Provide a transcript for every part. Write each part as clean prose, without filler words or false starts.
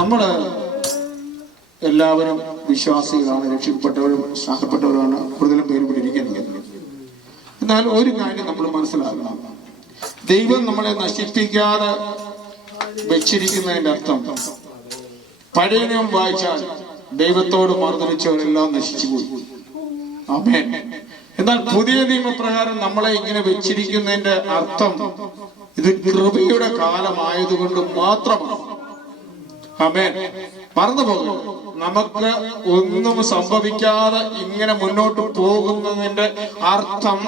നമ്മള് എല്ലാവരും വിശ്വാസികളാണ്, രക്ഷിക്കപ്പെട്ടവരും സ്നേഹപ്പെട്ടവരുമാണ് കൂടുതലും പേര് ഇവിടെ ഇരിക്കുന്നത്. എന്നാൽ ഒരു കാര്യം നമ്മൾ മനസ്സിലാക്കണം, ദൈവം നമ്മളെ നശിപ്പിക്കാതെ വെച്ചിരിക്കുന്നതിന്റെ അർത്ഥം, പഴയ നിയമം വായിച്ചാൽ ദൈവത്തോട് മറുതലിച്ചവരെല്ലാം നശിച്ചുപോയി. ആമേൻ. എന്നാൽ പുതിയ നിയമപ്രകാരം നമ്മളെ ഇങ്ങനെ വെച്ചിരിക്കുന്നതിന്റെ അർത്ഥം ഇത് കൃപയുടെ കാലമായതുകൊണ്ട് മാത്രമാണ്. ആമേൻ. മറന്നു പോകരുത്. നമുക്ക് ഒന്നും സംഭവിക്കാതെ ഇങ്ങനെ മുന്നോട്ട് പോകുന്നതിന്റെ അർത്ഥം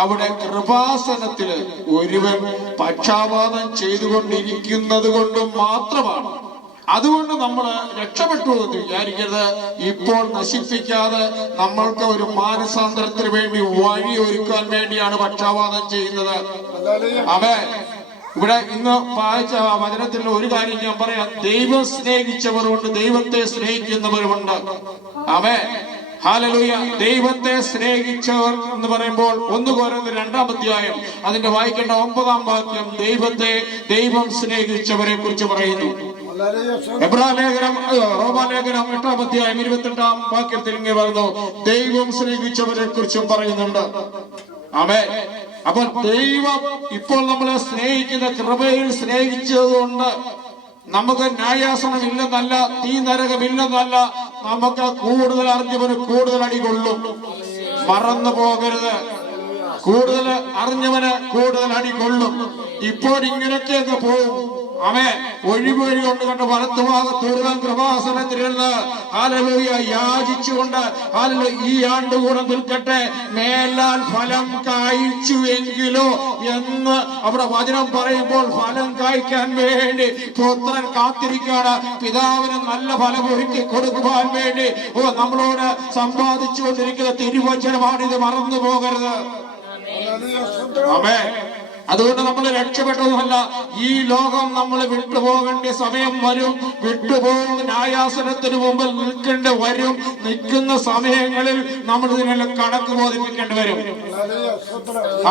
അവിടെ കൃപാസനത്തില് ഒരുവൻ പക്ഷാപാതം ചെയ്തുകൊണ്ടിരിക്കുന്നത് കൊണ്ട് മാത്രമാണ്. അതുകൊണ്ട് നമ്മൾ രക്ഷപ്പെട്ടു എന്ന് വിചാരിക്കരുത്. ഇപ്പോൾ നശിപ്പിക്കാതെ നമ്മൾക്ക് ഒരു മാനസാന്തരത്തിന് വേണ്ടി വഴി ഒരുക്കാൻ വേണ്ടിയാണ് പക്ഷാപാതം ചെയ്യുന്നത്. അവൻ ഇവിടെ ഇന്ന് വായിച്ച വചനത്തിൽ ഒരു കാര്യം ഞാൻ പറയാം, ദൈവം സ്നേഹിച്ചവരുണ്ട്, ദൈവത്തെ സ്നേഹിക്കുന്നവരുമുണ്ട്. അവൻ ഹല്ലേലൂയ. ദൈവത്തെ സ്നേഹിച്ചവർ എന്ന് പറയുമ്പോൾ 1 കൊരിന്ത്യർ 2-ാം അധ്യായം അതിന്റെ വായിക്കേണ്ട 9-ാം വാക്യം ദൈവം സ്നേഹിച്ചവരെ കുറിച്ച് പറയുന്നു. റോമാലേഖനം 8-ാം അധ്യായം 28-ാം വാക്യത്തിൽ ഇങ്ങനെ പറയുന്നു, ദൈവം സ്നേഹിച്ചവരെ കുറിച്ചും പറയുന്നുണ്ട്. ആമേൻ. അപ്പോൾ ദൈവം ഇപ്പോൾ നമ്മളെ സ്നേഹിക്കുന്ന കൃപയിൽ സ്നേഹിച്ചതുകൊണ്ട് നമുക്ക് ന്യായാസനം ഇല്ലെന്നല്ല, തീ നരകമില്ലെന്നല്ല, നമുക്ക് കൂടുതൽ അറിഞ്ഞവന് കൂടുതൽ അടികൊള്ളും. മറന്നു പോകരുത്. കൂടുതൽ അറിഞ്ഞവന് കൂടുതൽ അടികൊള്ളും. ഇപ്പോൾ ഇങ്ങനെയൊക്കെ അങ്ങ് പോകും. അവൻ ഒഴിവഴി കൊണ്ട് കണ്ട് വലത്തുഭാഗത്തൂർവൻ കൃപാസനത്തിലിരുന്ന് ഹല്ലേലൂയ യാചിച്ചുകൊണ്ട് ഹല്ലേലൂയ ഈ ആണ്ട് കൂടെ നിൽക്കട്ടെ, മേലാൽ ഫലം കായ്ച്ചു എങ്കിലോ എന്ന് അവിടെ വചനം പറയുമ്പോൾ ഫലം കായ്ക്കാൻ വേണ്ടി പുത്രൻ കാത്തിരിക്കുകയാണ്. പിതാവിന് നല്ല ഫലം ഒരുക്കി കൊടുക്കുവാൻ വേണ്ടി നമ്മളോട് സമ്പാദിച്ചുകൊണ്ടിരിക്കുന്ന തിരുവചനമാണ്. ഇത് മറന്നു പോകരുത്. ആമേൻ. അതുകൊണ്ട് നമ്മൾ രക്ഷപ്പെട്ടതുമല്ല, ഈ ലോകം നമ്മൾ വിട്ടുപോകേണ്ട സമയം വരും. വിട്ടുപോകുന്ന ന്യായാസനത്തിന് മുമ്പിൽ നിൽക്കേണ്ടി വരും. നിൽക്കുന്ന സമയങ്ങളിൽ നമ്മൾ ഇതിനെല്ലാം കണക്ക് ബോധിപ്പിക്കേണ്ടി വരും.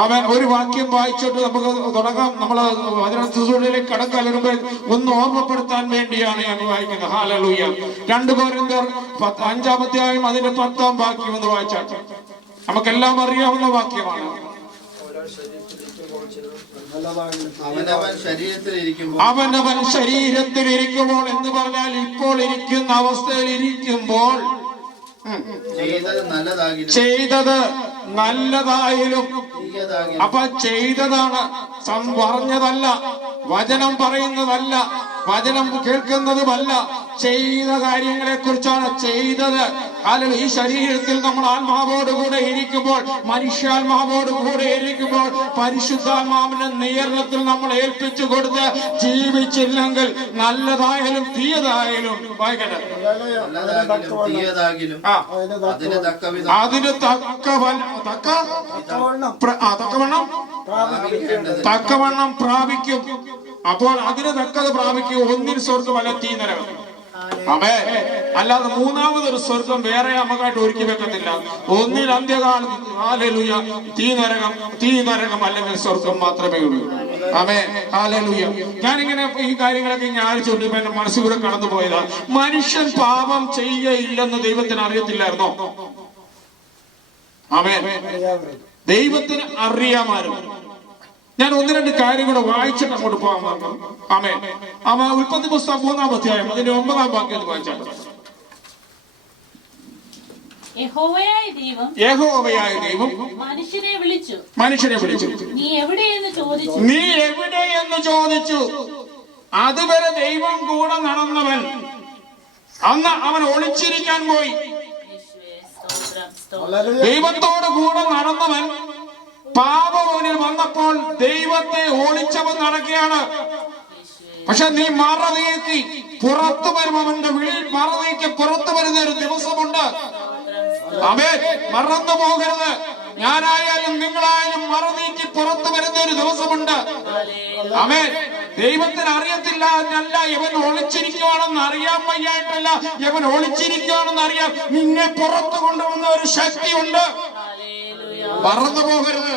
അവൻ ഒരു വാക്യം വായിച്ചിട്ട് നമുക്ക് തുടങ്ങാം. നമ്മൾ വചനത്തിലേക്ക് കടക്കാലുമ്പോൾ ഒന്ന് ഓർമ്മപ്പെടുത്താൻ വേണ്ടിയാണ് ഞാൻ വായിക്കുന്നത്. ഹല്ലേലൂയ. 2 കൊരിന്ത്യർ 5-ാം അധ്യായം അതിന്റെ 10-ാം വാക്യം ഒന്ന് വായിച്ചാൽ നമുക്കെല്ലാം അറിയാവുന്ന വാക്യമാണ്. അവനവൻ ശരീരത്തിലിരിക്കുമ്പോൾ എന്ന് പറഞ്ഞാൽ ഇപ്പോൾ ഇരിക്കുന്ന അവസ്ഥയിൽ ഇരിക്കുമ്പോൾ ചെയ്തത് നല്ലതായാലും അപ്പൊ ചെയ്തതാണ്, പറഞ്ഞതല്ല, വചനം പറയുന്നതല്ല, വചനം കേൾക്കുന്നതുമല്ല, ചെയ്ത കാര്യങ്ങളെ കുറിച്ചാണ്. ചെയ്തത് അല്ലെങ്കിൽ ഈ ശരീരത്തിൽ നമ്മൾ ആത്മാവോടുകൂടെ ഇരിക്കുമ്പോൾ, മനുഷ്യാത്മാവോടുകൂടെ ഇരിക്കുമ്പോൾ പരിശുദ്ധാത്മാവിന്റെ നിയന്ത്രണത്തിൽ നമ്മൾ ഏൽപ്പിച്ചു കൊടുത്ത് ജീവിച്ചില്ലെങ്കിൽ നല്ലതായാലും തീയതായാലും വായിക്കട്ടെ, അതിന് തക്കവണ്ണം പ്രാപിക്കും. അപ്പോൾ അതിന് തക്കത് പ്രാപിക്കും. ഒന്നിന് സ്വർഗം അല്ല തീ നരകം. ആമേൻ. അല്ലാതെ മൂന്നാമതൊരു സ്വർഗം വേറെ നമുക്കായിട്ട് ഒരുക്കി വെക്കത്തില്ല. ഒന്നിൽ അന്ത്യകാലം ഹല്ലേലൂയ തീ നരകം അല്ലെങ്കിൽ സ്വർഗം മാത്രമേ ഉള്ളൂ. ആമേൻ. ഹല്ലേലൂയ. ഞാനിങ്ങനെ ഈ കാര്യങ്ങളൊക്കെ ഇങ്ങനെ ആലോചിച്ചുകൊണ്ട് എന്റെ മനസ്സിലൂടെ കടന്നു പോയതാണ്. മനുഷ്യൻ പാപം ചെയ്യയില്ലെന്ന് ദൈവത്തിന് അറിയത്തില്ലായിരുന്നോ? ആമേൻ. ദൈവത്തിന് അറിയാമായിരുന്നു. ഞാൻ 1-2 കാര്യം കൂടെ വായിച്ചിട്ട് അങ്ങോട്ട് പോകാൻ. ആമേൻ. ഉൽപ്പത്തി പുസ്തകം 3-ാം അധ്യായം അതിന്റെ 9-ാം വാക്യം വായിച്ചാൽ, യഹോവയായ ദൈവം മനുഷ്യനെ വിളിച്ചു. നീ എവിടെയെന്ന് ചോദിച്ചു. അതുവരെ ദൈവം കൂടെ നടന്നവൻ അന്ന് അവൻ ഒളിച്ചിരിക്കാൻ പോയി. ദൈവത്തോട് കൂടെ നടന്നവൻ പാപവനിൽ വന്നപ്പോൾ ദൈവത്തെ ഒളിച്ചവൻ നടക്കുകയാണ്. പക്ഷെ നീ മറ നീക്കി പുറത്തു വരും. അവന്റെ വിളിയിൽ മറ നീക്കി പുറത്തു വരുന്ന ഒരു ദിവസമുണ്ട്. ആമേൻ. മറന്നു പോകരുത്. ഞാനായാലും നിങ്ങളായാലും മറ നീക്കി പുറത്തു വരുന്ന ഒരു ദിവസമുണ്ട്. ആമേൻ. ദൈവത്തിന് അറിയത്തില്ല എന്നല്ല, ഇവൻ ഒളിച്ചിരിക്കുവാണെന്ന് അറിയാൻ വയ്യായിട്ടല്ല, ഇവൻ ഒളിച്ചിരിക്കുവാണെന്ന് അറിയാം. നിന്നെ പുറത്തു കൊണ്ടുവന്ന ഒരു ശക്തിയുണ്ട്. മറന്നു പോകരുത്.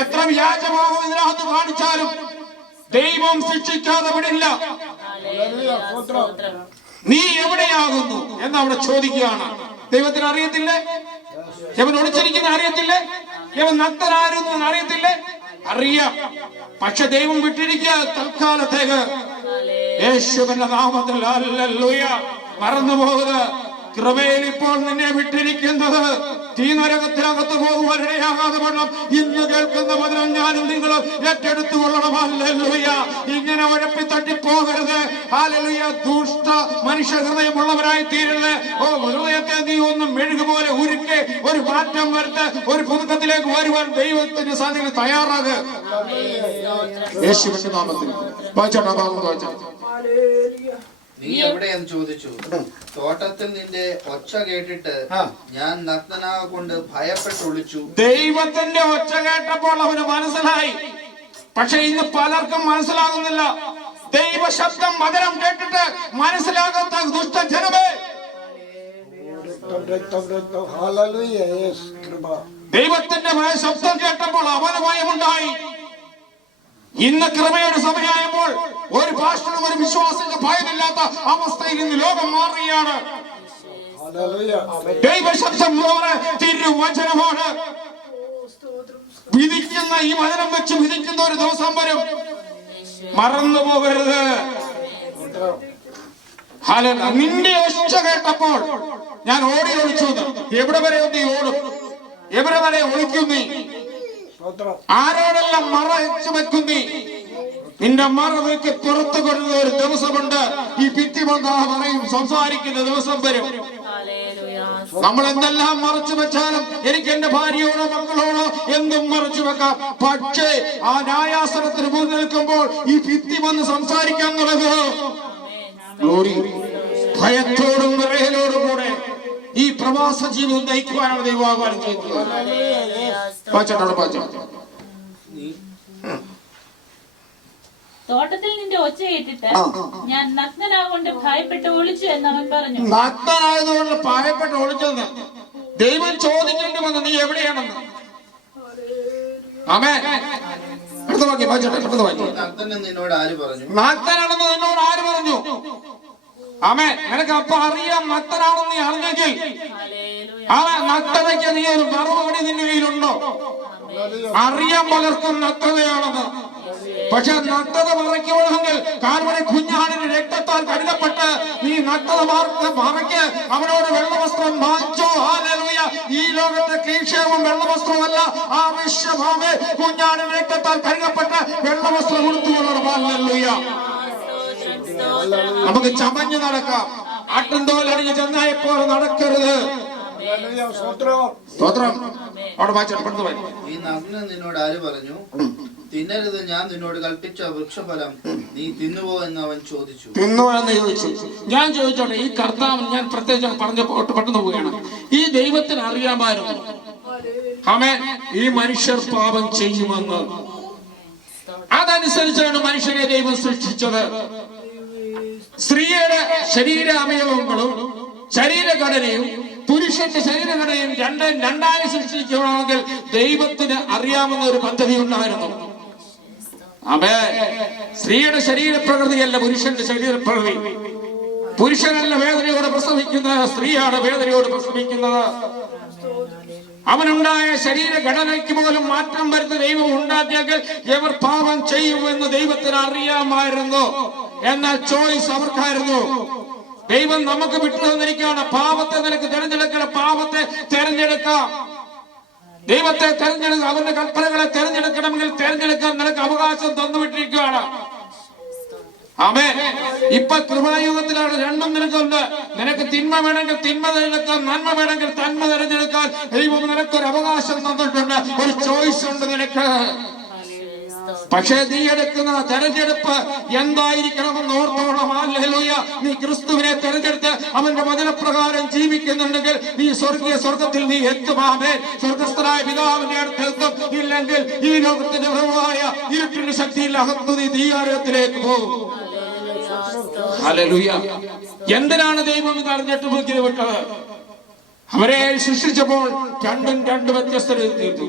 എത്ര വ്യാജമാവും ഇതിനകത്ത് കാണിച്ചാലും ദൈവം ശിക്ഷിക്കാതെ വിടില്ല. നീ എവിടെയാകുന്നു എന്ന് അവിടെ ചോദിക്കുകയാണ്. ദൈവത്തിന് അറിയത്തില്ലേ? ഇവൻ ഒളിച്ചിരിക്കുന്ന അറിയത്തില്ലേ? ഇവൻ നഗ്നനായിരുന്നു എന്ന് അറിയത്തില്ലേ? അറിയാം. പക്ഷെ ദൈവം വിട്ടിരിക്കുക തൽക്കാലത്തേക്ക്. യേശുവിന്റെ നാമത്തിൽ ഹല്ലേലൂയ. മറന്നുപോകുക, കൃപയിൽ ഇപ്പോൾ നിന്നെ വിട്ടിരിക്കുന്നത് തീനരകത്തിനകത്ത് പോകുവാനിടയാകാതെ വണ്ണം ഇന്ന് കേൾക്കുന്ന വചനം ഞാനും നിങ്ങളും ഏറ്റെടുത്തു കൊള്ളണം. ഹല്ലേലൂയ. ഇങ്ങനെ ഉഴപ്പി തട്ടിപ്പോകരുത്. ഹല്ലേലൂയ. ദുഷ്ട മനുഷ്യ ഹൃദയമുള്ളവരായി തീരരുത്. ഹൃദയത്തെ നീ ഒന്ന് മെഴുകുപോലെ ഉരുക്കി ഒരു മാറ്റം വരുത്ത് ഒരു പുതുക്കത്തിലേക്ക് വരുവാൻ ദൈവത്തിന്റെ സാന്നിധ്യത്തിൽ തയ്യാറാകുക. യേശുവിന്റെ നാമത്തിൽ വായിച്ചോട്ടെ, വായിച്ചോട്ടെ. നീ എവിടെയെന്ന് ചോദിച്ചു. തോട്ടത്തിൽ നിന്റെ ഒച്ച കേട്ടിട്ട് ഞാൻ നഗ്നനാകൊണ്ട് ഭയപ്പെട്ട് ഒളിച്ചു. ദൈവത്തിന്റെ ഒച്ച കേട്ടപ്പോൾ അവന് മനസ്സിലായി. പക്ഷെ ഇന്ന് പലർക്കും മനസ്സിലാകുന്നില്ല. ദൈവശബ്ദം വചനം കേട്ടിട്ട് മനസ്സിലാകാത്ത ദുഷ്ടജനമേ, ദൈവത്തിന്റെ ശബ്ദം കേട്ടപ്പോൾ അവന് ഭയമുണ്ടായി. ഇന്ന് കൃപയുടെ സമയമായപ്പോൾ ഒരു പാസ്റ്ററും ഒരു വിശ്വാസിക്ക് ഭയമില്ലാത്ത അവസ്ഥയിൽ ഇന്ന് ലോകം മാറുകയാണ്. ദൈവശബ്ദം തിരുവചനമാണ്. വിധിക്കുന്ന ഈ വചനം വെച്ച് വിധിക്കുന്ന ഒരു ദിവസം വരും. മറന്നുപോകരുത്. നിന്റെ ഒച്ച കേട്ടപ്പോൾ ഞാൻ ഓടി ഒളിച്ചു. എവിടെ വരെ നീ ഓടും? എവിടെ വരെ ഒളിക്കും നീ? ആരോടെല്ലാം മറച്ചു വെക്കും നീ? നിന്റെ മറവിക്ക് പുറത്തു കൊണ്ടുവരുന്ന ഒരു ദിവസമുണ്ട്. ഈ പറയും സംസാരിക്കുന്ന ദിവസം വരും. നമ്മൾ എന്തെല്ലാം മറച്ചു വെച്ചാലും എനിക്ക് എന്റെ ഭാര്യയോടോ മക്കളോടോ എന്തും മറച്ചു വെക്കാം. പക്ഷേ ആ ന്യായാസനത്തിന് മുന്നിൽ നിൽക്കുമ്പോൾ ഈ ഭിത്തി വന്ന് സംസാരിക്കാൻ തുടങ്ങുക. ഭയത്തോടും വിറയലോടും കൂടെ ഈ പ്രവാസ ജീവിതം നയിക്കുവാനാണ് ദൈവാഹ്വാനം ചെയ്യുന്നത്. തോട്ടത്തിൽ നിന്റെ ഒച്ച കേട്ടിട്ട് ഞാൻ നഗ്നനാകൊണ്ട് ഭയപ്പെട്ട് ഒളിച്ചു എന്ന് അവൻ പറഞ്ഞു. നഗ്നനായതുകൊണ്ട് ഭയപ്പെട്ട് ഒളിച്ചെന്ന് ദൈവം ചോദിക്കേണ്ടി വന്നു, നീ എവിടെയാണെന്ന്. ആമേൻ. നഗ്നനെന്ന് നിന്നോട് ആര് പറഞ്ഞു? നഗ്നനാണെന്ന് നിന്നോട് ആര് പറഞ്ഞു? ആമേൻ. നിനക്ക് അപ്പൊ അറിയാം നഗ്നനാണെന്ന് നീ അറിഞ്ഞെങ്കിൽ നഗ്നതയ്ക്ക് നീ ഒരു മറുപടി നിന്റെ കയ്യിലുണ്ടോ? അറിയാൻ പലർക്കും നഗ്നതയാണെന്ന്. പക്ഷെ നഗ്നത മറയ്ക്കണമെങ്കിൽ കാർമണി കുഞ്ഞാടിന്റെ രക്തത്താൽ കരുതപ്പെട്ട് നീ നഗ്നത മറയ്ക്ക് അവനോട് വെള്ളവസ്ത്രം വാങ്ങിച്ചോ. ഹല്ലേലൂയ. ഈ ലോകത്തെ ക്ലീശേവും വെള്ളവസ്ത്രമല്ല, ആവശ്യമാമേ കുഞ്ഞാടിന്റെ രക്തത്താൽ കരുതപ്പെട്ട് വെള്ളവസ്ത്രം കൊടുത്തുകൊള്ളണം. ഹല്ലേലൂയ. നമുക്ക് ചമഞ്ഞു നടക്കാം. ആട്ടുംതോലടിഞ്ഞ് ചെന്നായപ്പോലെ നടക്കരുത്. സ്തോത്രം. അവിടെ വായിച്ചു. ഈ നഗ്നൻ നിന്നോട് ആര് പറഞ്ഞു? തിന്നരുത് ഞാൻ നിന്നോട് കൽപ്പിച്ച വൃക്ഷഫലം നീ തിന്നുവോ എന്ന് അവൻ ചോദിച്ചു. തിന്നോ എന്ന് ചോദിച്ചു. ഞാൻ ചോദിച്ചോട്ടെ, ഈ കർത്താവ് ഞാൻ പ്രത്യേകിച്ച് പറഞ്ഞ പെട്ടെന്ന് പോവുകയാണ്. ഈ ദൈവത്തിന് അറിയാമായിരുന്നു ആമേൻ ഈ മനുഷ്യർ പാപം ചെയ്യുമെന്ന്. അതനുസരിച്ചാണ് മനുഷ്യനെ ദൈവം സൃഷ്ടിച്ചത്. സ്ത്രീയുടെ ശരീര അവയവങ്ങളും ശരീരഘടനയും പുരുഷന്റെ ശരീരഘടനയും രണ്ടായി സൃഷ്ടിക്കണമെങ്കിൽ ദൈവത്തിന് അറിയാവുന്ന ഒരു പദ്ധതി ഉണ്ടായിരുന്നു. ആമേൻ. സ്ത്രീയുടെ ശരീരപ്രകൃതിയല്ല പുരുഷന്റെ ശരീരപ്രകൃതി. പുരുഷനല്ല വേദനയോട് പ്രസവിക്കുന്നത്, സ്ത്രീയാണ് വേദനയോട് പ്രസവിക്കുന്നത്. അവനുണ്ടായ ശരീരഘടനയ്ക്ക് പോലും മാറ്റം വരുന്ന ദൈവം ഉണ്ടാക്കിയെങ്കിൽ ഇവർ പാപം ചെയ്യുമെന്ന് ദൈവത്തിന് അറിയാമായിരുന്നു. എന്നാൽ ചോയ്സ് അവർക്കായിരുന്നു. ദൈവം നമുക്ക് വിട്ടു തന്നിരിക്കുകയാണ്. പാപത്തെ നിനക്ക് തിരഞ്ഞെടുക്കണം. പാപത്തെ തിരഞ്ഞെടുക്കാം. ദൈവത്തെ തെരഞ്ഞെടുക്കുക. അവന്റെ കൽപ്പനകളെ തിരഞ്ഞെടുക്കണമെങ്കിൽ തിരഞ്ഞെടുക്കാൻ നിനക്ക് അവകാശം തന്നുവിട്ടിരിക്കുകയാണ്. ആമേൻ. ഇപ്പൊ കൃപായുഗത്തിലാണ്. രണ്ടും നിനക്കുണ്ട്. നിനക്ക് തിന്മ വേണമെങ്കിൽ തിന്മ തിരഞ്ഞെടുക്കാൻ, നന്മ വേണമെങ്കിൽ നന്മ തിരഞ്ഞെടുക്കാൻ ദൈവം നിനക്കൊരു അവകാശം തന്നിട്ടുണ്ട്. ഒരു ചോയ്സ് ഉണ്ട് നിനക്ക്. പക്ഷേ നീ എടുക്കുന്ന തെരഞ്ഞെടുപ്പ് എന്തായിരിക്കണമെന്ന് ഓർത്തോണം. ഹല്ലേലൂയ. നീ ക്രിസ്തുവിനെ തെരഞ്ഞെടുത്ത് അവന്റെ വചനപ്രകാരം ജീവിക്കുന്നുണ്ടെങ്കിൽ നീ സ്വർഗത്തിൽ നീ എത്തുമാമേ. സ്വർഗസ്ഥനായ പിതാവിന്റെ അടുത്ത് എത്തും. ഇല്ലെങ്കിൽ ഈ ലോകത്തിന്റെ പ്രഭുവായ ഇരുട്ടിന്റെ ശക്തിയിൽ അകത്ത് നീ തീയാരത്തിലേക്ക് പോകും. ഹല്ലേലൂയ. എന്തിനാണ് ദൈവം ഇത് അറിഞ്ഞിട്ട് വിട്ടത്? അവരെ സൃഷ്ടിച്ചപ്പോൾ രണ്ട് വ്യത്യസ്തരെ തീർത്തു.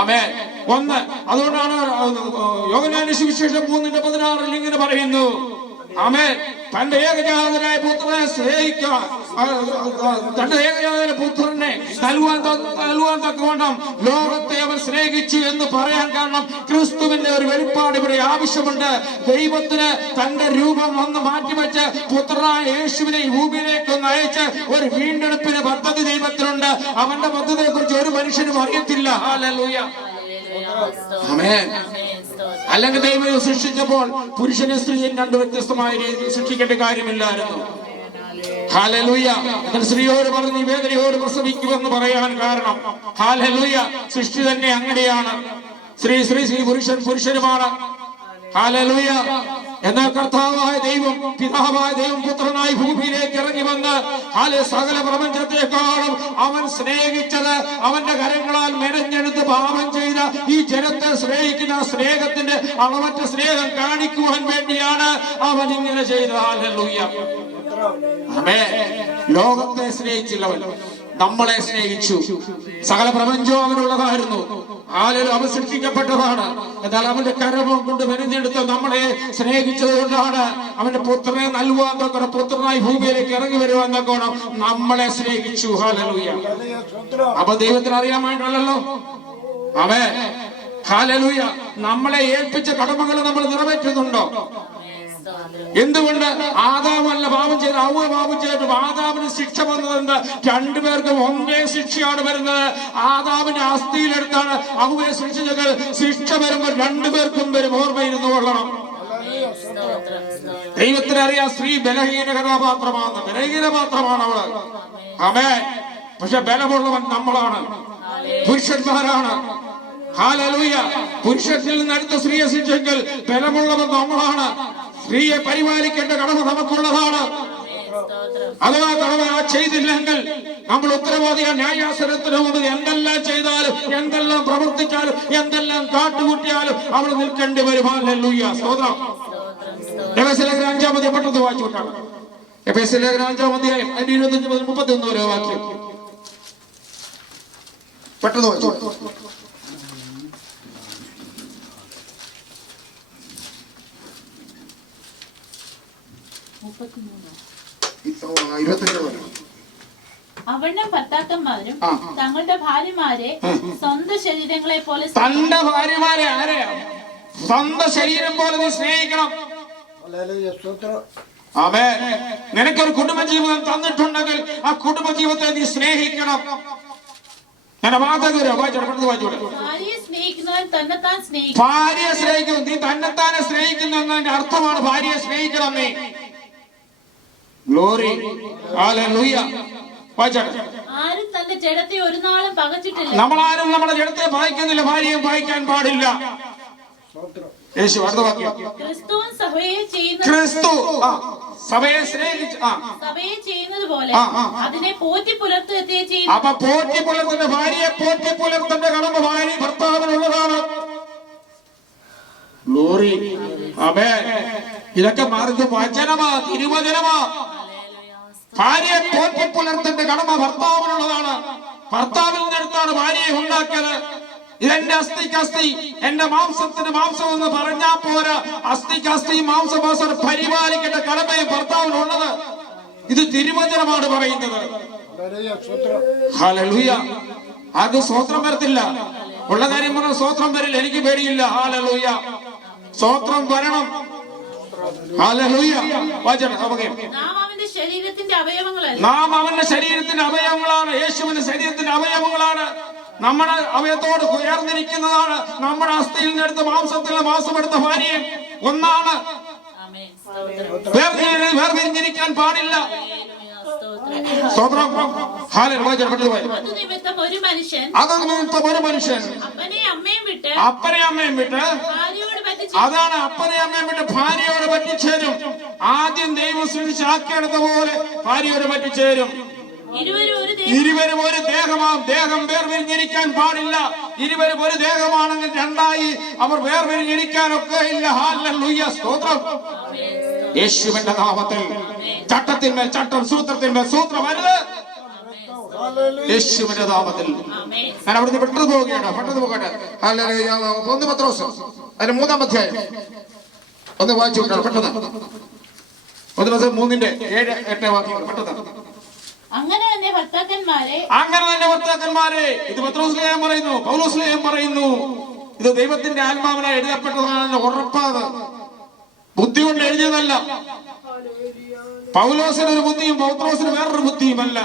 ആമേൻ. ഒന്ന്, അതുകൊണ്ടാണ് യോഹന്നാന്റെ സുവിശേഷം 3:16 ഇങ്ങനെ പറയുന്നു, ആമേൻ. തന്റെ ഏകജാതനായ പുത്രനെ സ്നേഹിക്കാൻ, തന്റെ ഏകജാതനായ പുത്രനെ നൽകുവാൻ തക്കവണ്ണം ലോകത്തെ അവൻ സ്നേഹിച്ചു എന്ന് പറയാൻ കാരണം ക്രിസ്തുവിന്റെ ഒരു വെളിപ്പാട് ഇവിടെ ആവശ്യമുണ്ട്. ദൈവത്തിന് തന്റെ രൂപം ഒന്ന് മാറ്റിവെച്ച് പുത്രനായ യേശുവിനെ ഈ ഭൂമിയിലേക്ക് ഒന്ന് അയച്ച് ഒരു വീണ്ടെടുപ്പിന് പദ്ധതി ദൈവത്തിനുണ്ട്. അവന്റെ പദ്ധതിയെ കുറിച്ച് ഒരു മനുഷ്യനും അറിയത്തില്ല. ഹല്ലേലൂയ. ആമേൻ. അല്ലെങ്കിൽ ദൈവം സൃഷ്ടിച്ചപ്പോൾ പുരുഷനെ സ്ത്രീയും രണ്ട് വ്യത്യസ്തമായ രീതിയിൽ സൃഷ്ടിക്കേണ്ട കാര്യമില്ലായിരുന്നു. ഹല്ലേലൂയ. എന്നാൽ സ്ത്രീയോട് പറഞ്ഞ് നീ വേദനയോട് പ്രസവിക്കുമെന്ന് പറയാൻ കാരണം ഹല്ലേലൂയ സൃഷ്ടി തന്നെ അങ്ങനെയാണ്. സ്ത്രീ പുരുഷനുമാണ്. ഹല്ലേലൂയ. എന്നാൽ കർത്താവായ ദൈവം, പിതാവായ ദൈവം പുത്രനായി ഭൂമിയിലേക്ക് ഇറങ്ങി വന്ന് സകല പ്രപഞ്ചത്തെക്കാളും അവൻ സ്നേഹിച്ചത് അവന്റെ കരങ്ങളാൽ മെനഞ്ഞെടുത്ത് പാപം ചെയ്ത ഈ ജനത്തെ സ്നേഹിക്കുന്ന സ്നേഹത്തിന്റെ അളവറ്റ സ്നേഹം കാണിക്കുവാൻ വേണ്ടിയാണ് അവൻ ഇങ്ങനെ ചെയ്തത്. ഹല്ലേലൂയ. ആമേൻ. ലോകത്തെ സ്നേഹിച്ചില്ലവൻ നമ്മളെ സ്നേഹിച്ചു. സകല പ്രപഞ്ചവും അവനുള്ളതായിരുന്നു. അവൻ സൃഷ്ടിക്കപ്പെട്ടതാണ്. എന്നാൽ അവന്റെ കരമം കൊണ്ട് മെനഞ്ഞെടുത്ത് നമ്മളെ സ്നേഹിച്ചത് കൊണ്ടാണ് അവന്റെ പുത്രനെ നൽകുവാൻ തൊക്കെ പുത്രനായി ഭൂമിയിലേക്ക് ഇറങ്ങി വരുവാൻ തൊക്കണം നമ്മളെ സ്നേഹിച്ചു. ഹല്ലേലൂയ. അപ്പൊ ദൈവത്തിന് അറിയാൻ വേണ്ടല്ലോ. ആമേൻ. ഹല്ലേലൂയ. നമ്മളെ ഏൽപ്പിച്ച കടമകൾ നമ്മൾ നിറവേറ്റുന്നുണ്ടോ? എന്തുകൊണ്ട് ആദാമല്ല പാപം ചെയ്ത് ഹവ്വ പാപം ചെയ്തിട്ട് ആദാമിന് ശിക്ഷ വന്നതെന്ത്? രണ്ടുപേർക്കും ഒന്നേ ശിക്ഷയാണ് വരുന്നത്. ആദാമിന്റെ അസ്ഥിയിലെടുത്താണ് ഹവ്വയെ ശിക്ഷിച്ചെങ്കിൽ ശിക്ഷ വരുമ്പോൾ രണ്ടുപേർക്കും വരും. ഓർമ്മയിരുന്നു കൊള്ളണം. ദൈവത്തിന് അറിയാം സ്ത്രീ ബലഹീന കഥാപാത്രമാണ്, ബലഹീന പാത്രമാണ് അവള്. ആമേൻ. പക്ഷെ ബലമുള്ളവൻ നമ്മളാണ്, പുരുഷന്മാരാണ്. ഹല്ലേലൂയ. പുരുഷനിൽ നിന്ന് അടുത്ത സ്ത്രീയെ ശിക്ഷിച്ചെങ്കിൽ ബലമുള്ളവൻ നമ്മളാണ്. സ്ത്രീയെ പരിപാലിക്കേണ്ട കടമ നമുക്കുള്ളതാണ്. അഥവാ കടമ ചെയ്തില്ലെങ്കിൽ നമ്മൾ ഉത്തരവാദിയാണ്. ന്യായാസനത്തിന് മുമ്പ് എന്തെല്ലാം ചെയ്താലും എന്തെല്ലാം പ്രവർത്തിച്ചാലും എന്തെല്ലാം കാട്ടുകൂട്ടിയാലും അവൾ നിൽക്കേണ്ടി വരും. ഹല്ലേലൂയ. സ്തോത്രം. എഫെസ്യർ 5-ാം അധ്യായം പെട്ടെന്ന് വായിച്ചുകൊണ്ടാണ്. എഫെസ്യർ 5-ാം അധ്യായം 25-31 വരെ വാക്യം പെട്ടെന്ന് വായിച്ചു. അവണ്ണം ഭർത്താക്കന്മാരും തങ്ങളുടെ ഭാര്യമാരെ സ്വന്തം ശരീരങ്ങളെ പോലെ, തന്റെ ഭാര്യമാരെ ആരെയാ? സ്വന്തം ശരീരം പോലെ നീ സ്നേഹിക്കണം. ആമേൻ. നിനക്കൊരു കുടുംബജീവിതം തന്നിട്ടുണ്ടെങ്കിൽ ആ കുടുംബജീവിതത്തെ നീ സ്നേഹിക്കണം. ഞാൻ ഭാര്യയെ സ്നേഹിക്കുന്നവൻ തന്നെത്താൻ സ്നേഹിക്കും. ഭാര്യയെ സ്നേഹിക്കുന്നു. നീ തന്നെത്താനെ സ്നേഹിക്കുന്നു എന്നതിന്റെ അർത്ഥമാണ് ഭാര്യയെ സ്നേഹിക്കണം നീ. ഗ്ലോറി. ഹല്ലേലൂയ. ആരും തന്റെ ജഡത്തെ ഒരു നാളും പകച്ചിട്ടില്ല. നമ്മളാരും നമ്മുടെ ജഡത്തെ പകയ്ക്കുന്നില്ല. ഭാര്യയും പകയ്ക്കാൻ പാടില്ല. യേശു അടുത്ത വാക്യം. ക്രിസ്തുവും ക്രിസ്തു സഭയെ സ്നേഹിച്ചു സഭയെ ചെയ്യുന്നത് പോലെ അതിനെ പോറ്റി പുലർത്തുകയെ ചെയ്യും. അപ്പൊ പോറ്റി പുലർത്തുന്ന ഭാര്യയെ പോറ്റി പുലർത്തേണ്ട കടമ ഭാര്യ ഭർത്താവിനുള്ളതാണ്. ഗ്ലോറി. ആമേൻ. ഇതൊക്കെ മാർഗ വചനമാ, തിരുവചനമാ. ഭാര്യയെ പോറ്റി പുലർത്തേണ്ട കടമ ഭർത്താവിനുള്ളതാണ്. ഭർത്താവിൽ നിന്നെടുത്താണ് ഭാര്യയെ ഉണ്ടാക്കിയത്. ഇതെന്റെ അസ്ഥിക്ക് അസ്ഥി, എന്റെ മാംസത്തിന് മാംസം എന്ന് പറഞ്ഞാൽ പോരാ. അസ്ഥിക്ക് അസ്ഥി, മാംസം പരിപാലിക്കേണ്ട കടമയും ഭർത്താവിനുള്ളത്. ഇത് തിരുവചനമാണ് പറയുന്നത്. ഹല്ലേലൂയ. അത് സ്വോത്രം വരത്തില്ല. ഉള്ള കാര്യം പറഞ്ഞാൽ സ്വോത്രം വരില്ല. എനിക്ക് പേടിയില്ല. ഹല്ലേലൂയ. സ്വോത്രം വരണം. ഹല്ലേലൂയ. നാം അവന്റെ ശരീരത്തിന്റെ അവയവങ്ങളല്ല. നാം അവന്റെ ശരീരത്തിന്റെ അവയവങ്ങളാണ്. യേശുവിന്റെ ശരീരത്തിന്റെ അവയവങ്ങളാണ്. നമ്മുടെ അവയത്തോട് ഉയർന്നിരിക്കുന്നതാണ്. നമ്മുടെ അസ്ഥിയിൽ നിന്നെടുത്ത് മാംസത്തിൽ മാംസമെടുത്ത ഭാര്യയും ഒന്നാണ്. വേർതിരിഞ്ഞിരിക്കാൻ പാടില്ല. അതുനിമിത്തം ഒരു മനുഷ്യൻ അപ്പനെ അമ്മയും വിട്ട് അതാണ് അപ്പനെ അമ്മയും വിട്ട് ഭാര്യയോട് പറ്റിച്ചേരും. ആദ്യം ദൈവം സൃഷ്ടിച്ചാക്കിയെടുത്ത പോലെ ഭാര്യയോട് പറ്റിച്ചേരും. ഇരുവരും ഒരു ദേഹമാം. ദേഹം വേർപിരിഞ്ഞിരിക്കാൻ പാടില്ല. ഇരുവരും ഒരു ദേഹമാണെങ്കിൽ രണ്ടായി അവർ വേർപിരിഞ്ഞിരിക്കാനൊക്കെ ഇല്ല. ഹല്ലേലൂയ. സ്തോത്രം. യേശുവിന്റെ നാമത്തിൽ ചട്ടത്തിന്മേൽ ചട്ടം, സൂത്രത്തിന്മേൽ സൂത്രം അരുത്. യേശുവിന്റെ നാമത്തിൽ ഞാൻ അവിടുന്ന് പെട്ടെന്ന് പോവുകയാണ്. പെട്ടെന്ന് പോകട്ടെ. 1 പത്രോസ് അതിന് 3-ാം അധ്യായം ഒന്ന് വായിച്ചു കൊണ്ടാണ് പെട്ടെന്ന്. പത്രോസ് 3:7-8 വാക്യങ്ങൾ പെട്ടെന്ന്. അങ്ങനെ തന്നെ ഭർത്താക്കന്മാരെ ഇത് പത്രോസ്ലേഹം പറയുന്നു, പൗലോസ്ലേഹം പറയുന്നു. ഇത് ദൈവത്തിന്റെ ആത്മാവിനായി എഴുതപ്പെട്ടതാണ്, ഉറപ്പാണ്. ബുദ്ധി കൊണ്ട് എഴുതിയതല്ല. പൗലോസിന് ഒരു ബുദ്ധിയും പൗത്രോസിന് വേറൊരു ബുദ്ധിയുമല്ല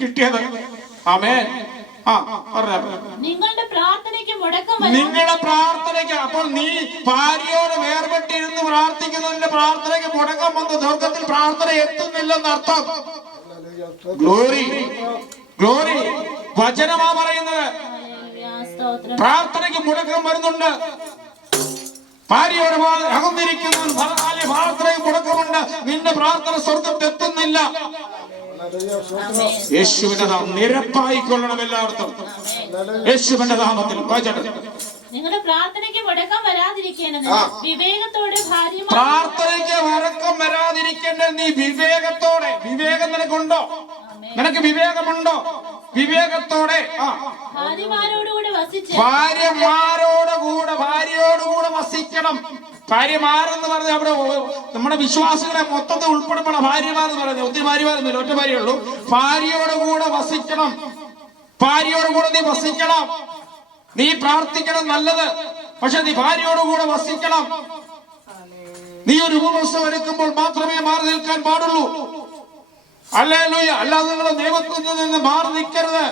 കിട്ടിയത്. ആമേൻ. നിങ്ങളുടെ പ്രാർത്ഥനയ്ക്ക് അപ്പോൾ നീ ഭാര്യയോട് വേർപെട്ടിരുന്ന് പ്രാർത്ഥിക്കുന്നതിന്റെ പ്രാർത്ഥനയ്ക്ക് മുടക്കം വന്ന് സ്വർഗത്തിൽ പ്രാർത്ഥന എത്തുന്നില്ലെന്ന് അർത്ഥം. ഗ്ലോറി ഗ്ലോറി വചനമാ പറയുന്നത്. പ്രാർത്ഥനയ്ക്ക് മുടക്കം വരുന്നുണ്ട്. ഭാര്യയോട് അകന്നിരിക്കുന്ന പ്രാർത്ഥനയ്ക്ക് മുടക്കമുണ്ട്. നിന്റെ പ്രാർത്ഥന സ്വർഗത്തിൽ എത്തുന്നില്ല. യേശുവിന്റെ നാമം നിരപ്പായിക്കൊള്ളണം എല്ലായിടത്തും. യേശുവിന്റെ നാമത്തിൽ നിങ്ങളുടെ പ്രാർത്ഥനയ്ക്ക് മുടക്കം വരാതിരിക്കേണ്ടത് വിവേകത്തോടെ പ്രാർത്ഥനയ്ക്ക് മുടക്കം വരാതിരിക്കേണ്ടത് നീ വിവേകത്തോടെ. വിവേകം നിനക്കുണ്ടോ? നിനക്ക് വിവേകമുണ്ടോ? വിവേകത്തോടെ ഭാര്യയോടുകൂടെ വസിക്കണം. ഭാര്യമാരെന്ന് പറഞ്ഞ അവിടെ നമ്മുടെ വിശ്വാസികളെ മൊത്തത്തിൽ ഉൾപ്പെടുത്തണം. ഭാര്യമാരെന്ന് പറഞ്ഞ ഒത്തിരി ഭാര്യമാരെന്നില്ല, ഒറ്റ ഭാര്യയുള്ളൂ. ഭാര്യയോടുകൂടെ വസിക്കണം. ഭാര്യയോടുകൂടെ നീ വസിക്കണം. നീ പ്രാർത്ഥിക്കണം, നല്ലത്. പക്ഷെ നീ ഭാര്യയോടുകൂടെ വസിക്കണം. നീ ഒരു ഉപവാസം എടുക്കുമ്പോൾ മാത്രമേ മാറി നിൽക്കാൻ പാടുള്ളൂ. ഹല്ലേലൂയ. അല്ലാതെ നിങ്ങൾ ദൈവത്തിൽ നിന്ന് മാറി നിൽക്കരുത്.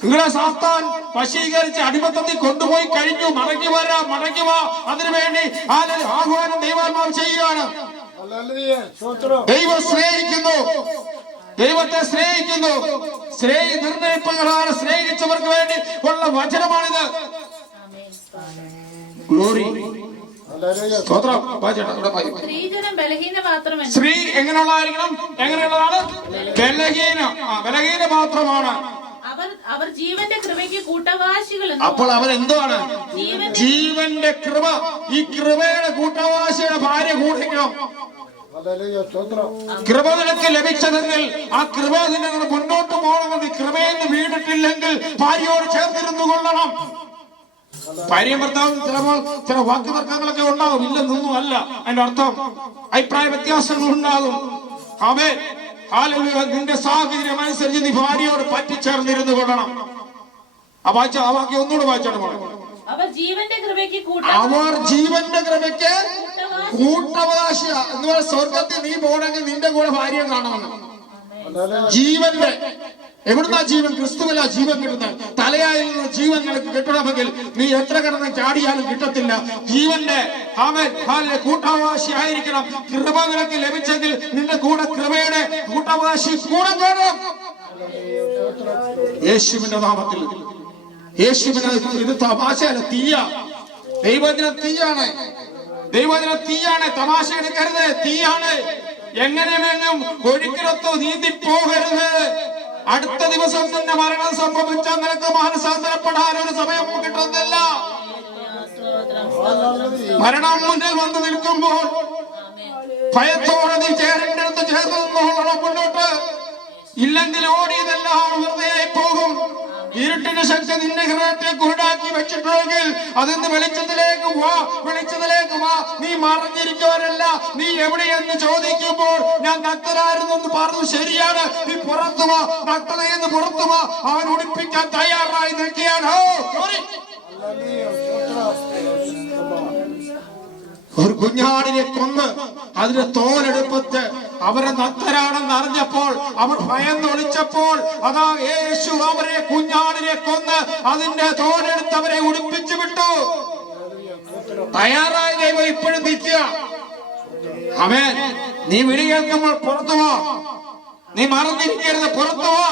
നിങ്ങളെ സാത്താൻ വശീകരിച്ച് അടിമത്തത്തിൽ കൊണ്ടുപോയി കഴിഞ്ഞു. മടങ്ങി വാ. അതിനുവേണ്ടി ആഹ്വാനം ദൈവാത്മാവ് ചെയ്യുകയാണ്. ദൈവം സ്നേഹിക്കുന്നു, ദൈവത്തെ സ്നേഹിക്കുന്നു. നിർണയിപ്പുകളാണ് സ്നേഹിച്ചവർക്ക് വേണ്ടി ഉള്ള വചനമാണിത്. ഗ്ലോറി. സ്ത്രീ എങ്ങനെയുള്ളതായിരിക്കണം? എങ്ങനെയുള്ളതാണ്? ബലഹീന മാത്രമാണ്. അവർ ജീവന്റെ കൃപയ്ക്ക് കൂട്ടവാശികൾ. അപ്പോൾ അവരെന്താണ്? ജീവന്റെ കൃപ. ഈ കൃപയുടെ കൂട്ടവാശിയുടെ ഭാര്യ കൂടിക്കണം. കൃപ നിനക്ക് ലഭിച്ചതെങ്കിൽ ആ കൃപ നിന്നെ മുന്നോട്ട് പോകണമെങ്കിൽ കൃപയെന്ന് വീണിട്ടില്ലെങ്കിൽ ഭാര്യയോട് ചേർന്നിരുന്നു കൊള്ളണം. ഭാര്യയും ഭർത്താവും ചില വാക്ക് തർക്കങ്ങളൊക്കെ ഉണ്ടാകും, ഇല്ലെന്നൊന്നും അല്ല അതിന്റെ അർത്ഥം. അഭിപ്രായ വ്യത്യാസങ്ങൾ ഉണ്ടാകും. ആമേൻ. ഹല്ലേലൂയ. നിന്റെ സാഹചര്യം അനുസരിച്ച് നീ ഭാര്യയോട് പറ്റിച്ചേർന്നിരുന്നു കൊള്ളണം. ആ വാക്യം ഒന്നുകൂടെ വായിച്ചോണം. അവർ ജീവന്റെ കൃപയ്ക്ക് കൂട്ടവകാശിയ എന്ന് പറഞ്ഞാൽ സ്വർഗത്തിൽ നീ പോകണമെങ്കിൽ നിന്റെ കൂടെ ഭാര്യ കാണണമെന്ന്. ജീവന്റെ എവിടുന്നാ ജീവൻ? ക്രിസ്തുവിലാ ജീവൻ കിട്ടുന്നത്. തലയായിൽ നിന്ന് ജീവൻ നിനക്ക് കിട്ടണമെങ്കിൽ നീ എത്ര കിടന്ന് ചാടിയാലും കിട്ടത്തില്ല. ജീവന്റെ കൂട്ടവകാശി ആയിരിക്കണം. കൃപ നിനക്ക് ലഭിച്ചെങ്കിൽ നിന്റെ കൂടെ കൃപയുടെ കൂട്ടവകാശി കൂടെ വേണം. യേശുവിന്റെ നാമത്തിൽ. യേശുവിന് ഇത് തമാശയല്ല, തീയ. ദൈവത്തിന് തീയാണ്. ദൈവത്തിന് തീയാണ്. തമാശ എടുക്കരുത്, തീയാണ്. എങ്ങനെയെങ്കിലും ഒഴുക്കിലൊത്തു നീന്തി പോകരുത്. അടുത്ത ദിവസം തന്നെ മരണം സംഭവിച്ചാൽ നിനക്ക് മാനസാന്തരപ്പെടാൻ ഒരു സമയം കിട്ടുന്നില്ല. മരണം മുന്നിൽ വന്ന് നിൽക്കുമ്പോൾ ഭയത്തോടെ നീ ചേരേണ്ടടുത്ത് ചേർന്ന് നിന്നോളണം മുന്നോട്ട്. ഇല്ലെങ്കിൽ ഓടിയതെല്ലാം വെറുതെയായി പോകും. ഇരുട്ടിന്റെ ശക്തി നിന്റെ ഹൃദയത്തെ കുരുടാക്കി വെച്ചിട്ടുണ്ടെങ്കിൽ അതിന്ന് വെളിച്ചത്തിലേക്ക് വാ. നീ മറഞ്ഞിരിക്കുവാനല്ല. നീ എവിടെയെന്ന് ചോദിക്കുമ്പോൾ ഞാൻ നഗ്നനായിരുന്നെന്ന് പറഞ്ഞു. ശരിയാണ്, നീ പുറത്തു വാ. നഗ്നതയെന്ന് പുറത്തു വാ. അവൻ ഉടുപ്പിക്കാൻ തയ്യാറായി നിൽക്കുകയാണ്. ഒരു കുഞ്ഞാടിനെ കൊന്ന് അതിന്റെ തോലെടുപ്പത്ത് അവരെ നഗ്നരാണെന്ന് അറിഞ്ഞപ്പോൾ അവർ ഭയന്നൊളിച്ചപ്പോൾ അതാ യേശു അവരെ കുഞ്ഞാടിനെ കൊന്ന് അതിന്റെ തോലെടുത്ത് അവരെ ഉടുപ്പിച്ചു വിട്ടു. തയ്യാറായ ദൈവം ഇപ്പോഴും നിൽക്കുക. ആമേൻ. നീ വിളി കേൾക്കുമ്പോൾ പുറത്തു പോ. നീ മറന്നിരിക്കരുത്, പുറത്തു പോ.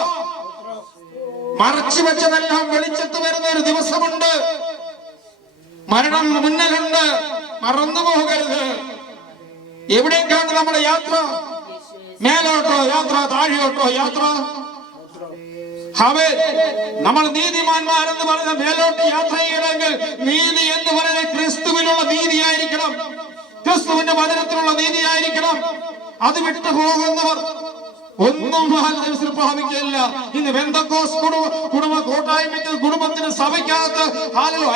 മറച്ചു വെച്ചതെല്ലാം വെളിച്ചത്ത് വരുന്ന ഒരു ദിവസമുണ്ട്. മരണം മുന്നിലുണ്ട്, മറന്നു പോകരുത്. എവിടേക്കാണ് നമ്മുടെ യാത്ര? മേലോട്ടോ യാത്ര, താഴെയോട്ടോ യാത്ര? നമ്മൾ നീതിമാന്മാരെന്ന് പറഞ്ഞ മേലോട്ട് യാത്ര ചെയ്യണമെങ്കിൽ നീതി എന്ന് പറയുന്നത് ക്രിസ്തുവിനുള്ള നീതിയായിരിക്കണം. ക്രിസ്തുവിന്റെ വചനത്തിലുള്ള നീതിയായിരിക്കണം. അത് വിട്ടുപോകുന്നവർ ഒന്നും ദിവസം പ്രാപിക്കില്ല. ഇന്ന് പെന്തക്കോസ്ത് കുടുംബ കൂട്ടായ്മയ്ക്ക് കുടുംബത്തിന് സഭയ്ക്കകത്ത്